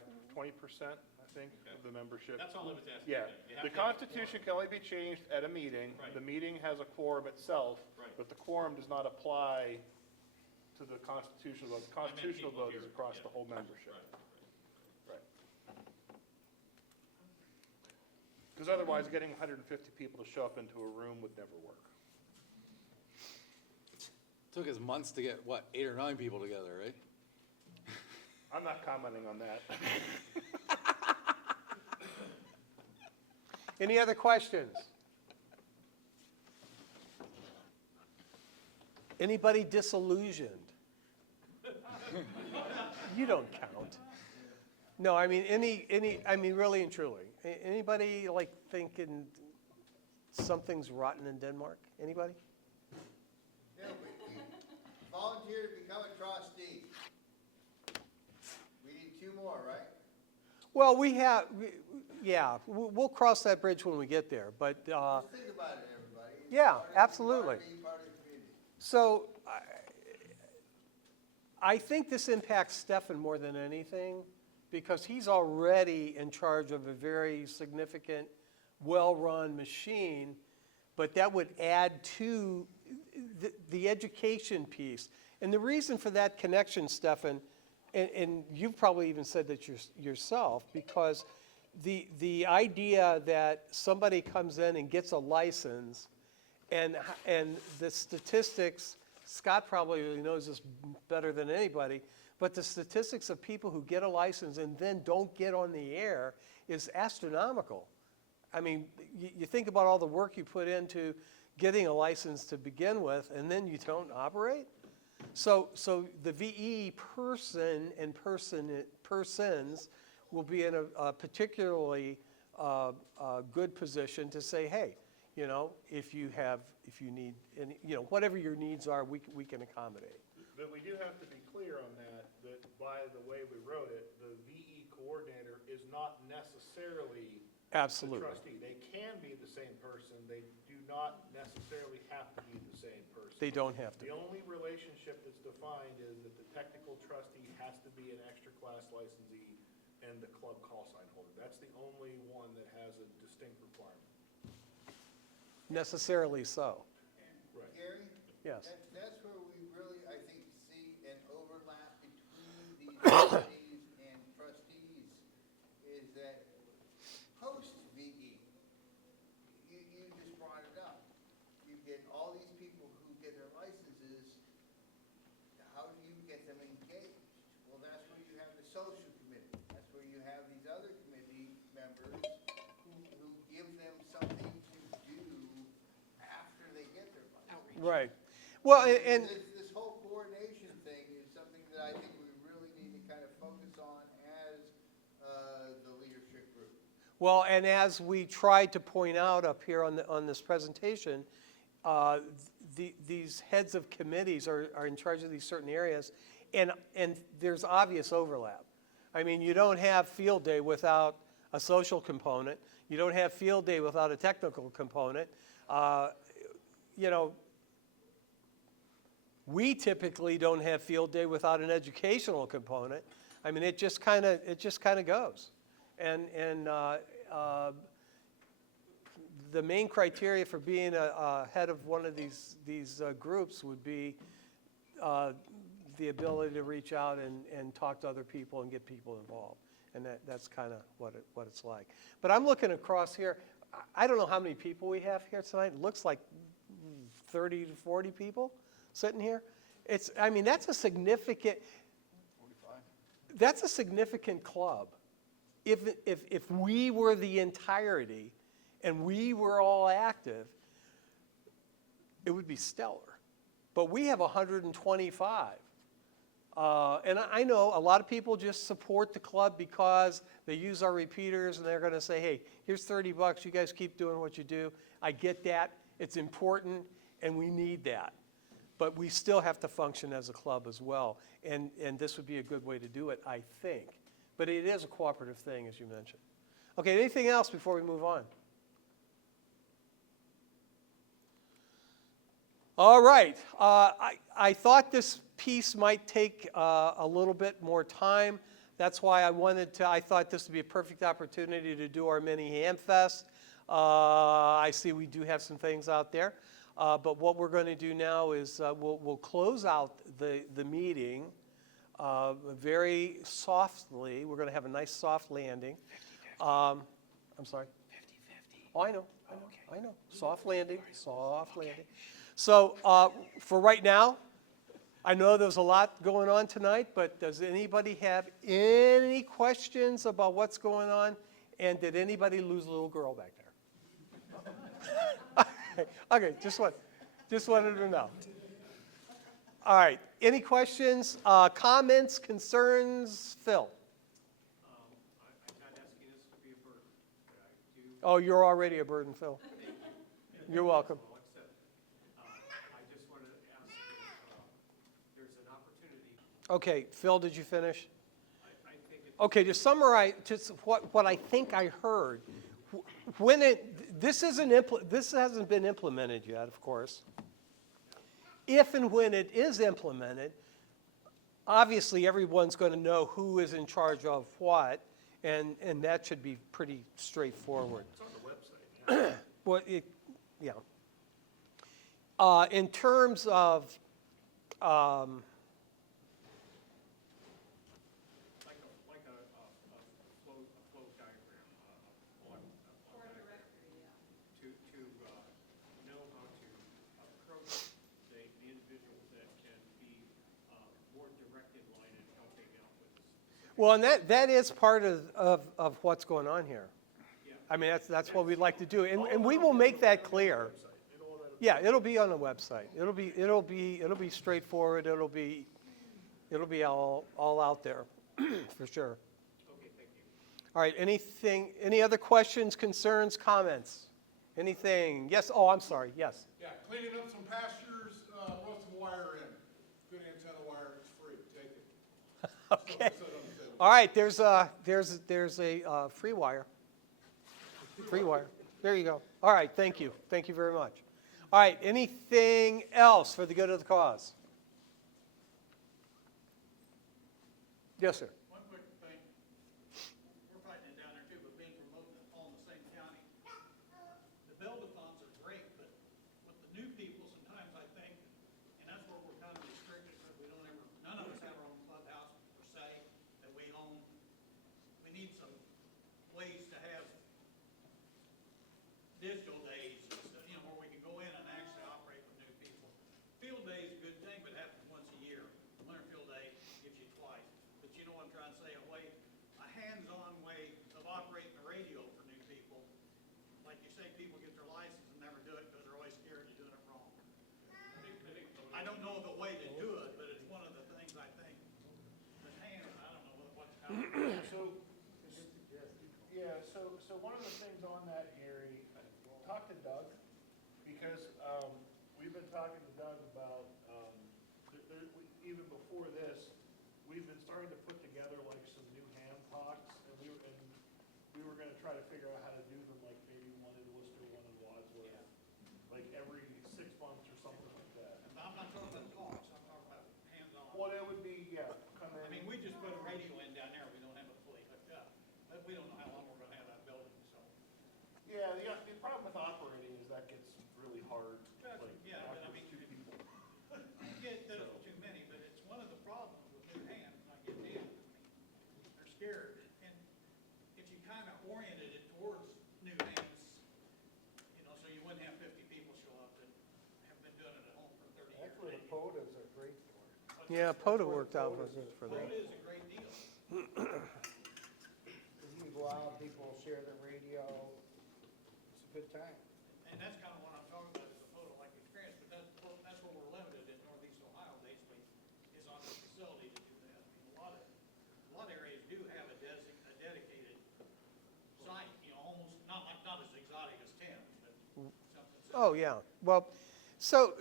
think, of the membership. That's all I was asking. Yeah, You have the to have a Constitution can only be changed at a meeting. Right. The meeting has a quorum itself, Right. but the quorum does not apply to the constitutional vote. The constitutional people vote is here, across yeah. the whole membership. Right. Right. Because otherwise, getting 150 people to show up into a room would never work. Took us months to get, what, 8 or 9 people together, right? I'm not commenting on that. Any other questions? Anybody disillusioned? You don't count. No, I mean, I mean, really and truly. Anybody like thinking something's rotten in Denmark? Anybody? Yeah, we volunteer to become a trustee. We need 2 more, right? Well, yeah, we'll cross that bridge when we get there, but, Just think about it, everybody. Yeah, Part of- absolutely. Being part of the community. So I think this impacts Stefan more than anything because he's already in charge of a very significant, well-run machine, but that would add to the education piece. And the reason for that connection, Stefan, and you've probably even said that yourself, because the idea that somebody comes in and gets a license and the statistics, Scott probably knows this better than anybody, but the statistics of people who get a license and then don't get on the air is astronomical. I mean, you think about all the work you put into getting a license to begin with, and then you don't operate. So the VE person and persons will be in a particularly good position to say, hey, you know, if you need, any, you know, whatever your needs are, we can accommodate. But we do have to be clear on that by the way we wrote it, the VE coordinator is not necessarily Absolutely. the trustee. They can be the same person. They do not necessarily have to be the same person. They don't have to. The only relationship that's defined is that the technical trustee has to be an extra class licensee and the club call sign holder. That's the only one that has a distinct requirement. Necessarily so. Right. Gary? Yes. That's where we really, I think, see an overlap between these committees and trustees, is that post-VE, you just brought it up. You get all these people who get their licenses, how do you get them engaged? Well, that's where you have the social committee. That's where you have these other committee members who give them something to do after they get their license. Right. Well, and This whole coordination thing is something that I think we really need to kind of focus on as the leadership group. well, and as we tried to point out up here on this presentation, these heads of committees are in charge of these certain areas, and there's obvious overlap. I mean, you don't have field day without a social component. You don't have field day without a technical component. You know, we typically don't have field day without an educational component. I mean, it just kind of goes. And the main criteria for being a head of one of these groups would be the ability to reach out and talk to other people and get people involved. And that's kind of what it's like. But I'm looking across here. I don't know how many people we have here tonight. It looks like 30 to 40 people sitting here. I mean, that's a significant. 45. That's a significant club. If we were the entirety and we were all active, it would be stellar. But we have 125. And I know a lot of people just support the club because they use our repeaters and they're going to say, hey, here's $30, you guys keep doing what you do. I get that, it's important, and we need that. but we still have to function as a club as well. And this would be a good way to do it, I think. But it is a cooperative thing, as you mentioned. Okay, anything else before we move on? All right. I thought this piece might take a little bit more time. That's why I thought this would be a perfect opportunity to do our mini Ham Fest. I see we do have some things out there. But what we're going to do now is we'll close out the meeting very softly. We're going to have a nice soft landing. I'm sorry? 50-50. Oh, I know. Soft landing, soft landing. So for right now, I know there's a lot going on tonight, but does anybody have any questions about what's going on? And did anybody lose a little girl back there? Okay, just wanted to know. All right, any questions, comments, concerns? Phil? I'm not asking this to be a burden, but I do. Oh, you're already a burden, Phil. You're welcome. Well, except, I just wanted to ask if there's an opportunity. Okay, Phil, did you finish? I think it's Okay, to summarize, just what I think I heard, when this hasn't been implemented yet, of course. If and when it is implemented, obviously everyone's going to know who is in charge of what, and that should be pretty straightforward. It's on the website. Well, yeah. In terms of, like a flow diagram, to know how to approach the individuals that can be more direct in line in helping out with this. well, and that is part of what's going on here. I mean, that's what we'd like to do, and we will make that clear. Yeah, it'll be on the website. It'll be straightforward. It'll be all out there, for sure. Okay, thank you. All right, any other questions, concerns, comments? Anything? Yes, oh, I'm sorry, yes. Yeah, cleaning up some pastures, run some wire in. Good antenna wire, it's free, take it. Okay. All right, there's a free wire. Free wire. There you go. All right, thank you. Thank you very much. All right, anything else for the good of the cause? Yes, sir. One quick thing, we're fighting it down there too, but being remote and all in the same county, the build-a-thons are great, but with the new people, sometimes I think, and that's where we're kind of restricted, because we don't ever, none of us have our own clubhouse per se, that we own. We need some ways to have digital days, where we can go in and actually operate with new people. Field day is a good thing, but it happens once a year. Winter field day gives you twice. But you know what I'm trying to say, a hands-on way of operating the radio for new people. Like you say, people get their license and never do it because they're always scared of doing it wrong. I don't know the way to do it, but it's one of the things I think. The hands, I don't know how. So one of the things on that, Gary, talk to Doug, because we've been talking to Doug about, even before this, we've been starting to put together like some new ham talks, and we were gonna try to figure out how to do them, like maybe one in Worcester, one in Wadsworth, like every 6 months or something like that. I'm not talking about talks, I'm talking about hands-on. Well, it would be, yeah, come in. I mean, we just put a radio in down there, we don't have it fully hooked up, but we don't know how long we're gonna have that building, so. Yeah, the problem with operating is that gets really hard, like, Yeah, but I after mean, 2 people. I get that it's too many, but it's one of the problems with new hands, and I get in, they're scared, and if you kind of oriented it towards new hands, so you wouldn't have 50 people show up that have been doing it at home for 30 years. That's what the POTUS are great for. Yeah, POTA worked out for that. It is a great deal. You go out, people share the radio, it's a good time. And that's kind of what I'm talking about, is a photo-like experience, but that's where we're limited in Northeast Ohio, basically, is on the facility to do that. I mean, a lot of areas do have a dedicated site, almost, not as exotic as Tim, but something. Oh, yeah. Well, so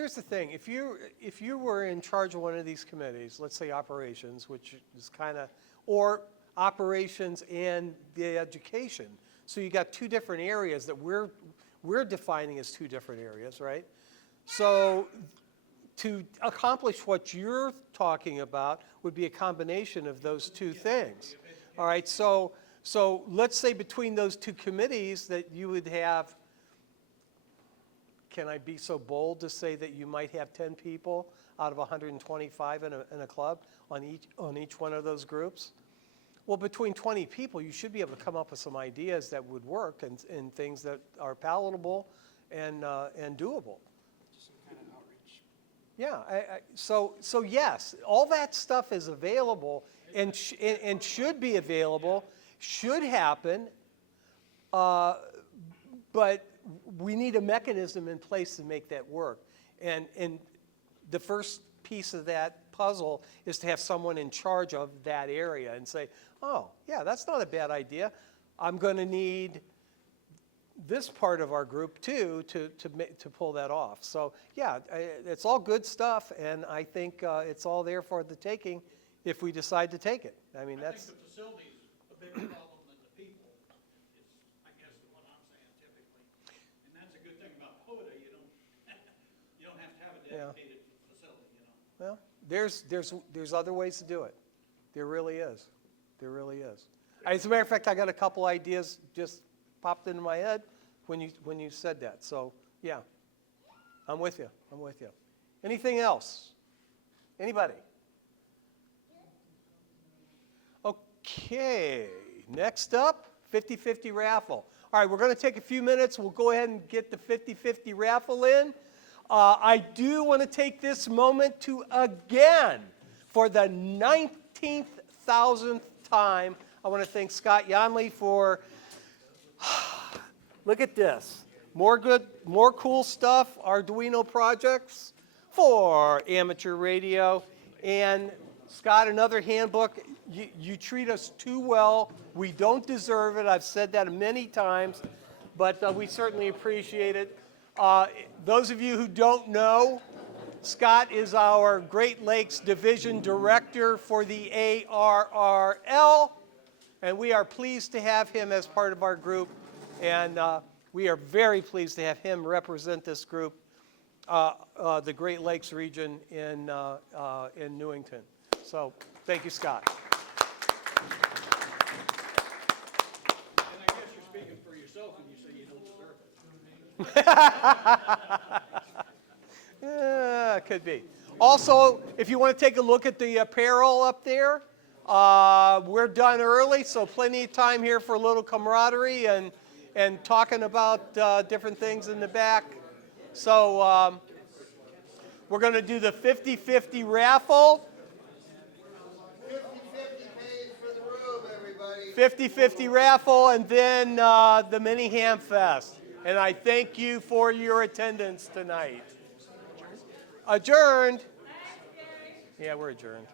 here's the thing, if you were in charge of one of these committees, let's say operations, which is kind of, or operations and the education, so you got two different areas that we're defining as two different areas, right? So to accomplish what you're talking about would be a combination of those two things. All right, so let's say between those two committees that you would have, can I be so bold to say that you might have 10 people out of 125 in a club on each one of those groups? Well, between 20 people, you should be able to come up with some ideas that would work and things that are palatable and doable. Yeah, so yes, all that stuff is available and should be available, should happen, but we need a mechanism in place to make that work. And the first piece of that puzzle is to have someone in charge of that area and say, oh, yeah, that's not a bad idea. I'm going to need this part of our group too to pull that off. So yeah, it's all good stuff, and I think it's all there for the taking if we decide to take it. I mean, that's. I think the facility's a bigger problem than the people, is, I guess, what I'm saying typically. And that's a good thing about POTA, you don't have to have a dedicated facility, you know. Well, there's other ways to do it. There really is. There really is. As a matter of fact, I got a couple ideas just popped into my head when you said that. So yeah, I'm with you. I'm with you. Anything else? Anybody? Okay. Next up, 50-50 raffle. All right, we're going to take a few minutes. We'll go ahead and get the 50-50 raffle in. I do want to take this moment to again, for the 19,000th time, I want to thank Scott Yonley for, look at this, more cool stuff, Arduino projects for amateur radio. And Scott, another handbook. You treat us too well. We don't deserve it. I've said that many times, but we certainly appreciate it. Those of you who don't know, Scott is our Great Lakes Division Director for the ARRL, and we are pleased to have him as part of our group, and we are very pleased to have him represent this group, the Great Lakes region in Newington. So thank you, Scott. And I guess you're speaking for yourself when you say you don't deserve it. Yeah, could be. Also, if you want to take a look at the apparel up there, we're done early, so plenty of time here for a little camaraderie and talking about different things in the back. So we're going to do the 50-50 raffle. 50-50 pays for the room, everybody. 50-50 raffle, and then the mini ham fest. And I thank you for your attendance tonight. Adjourned. Yeah, we're adjourned.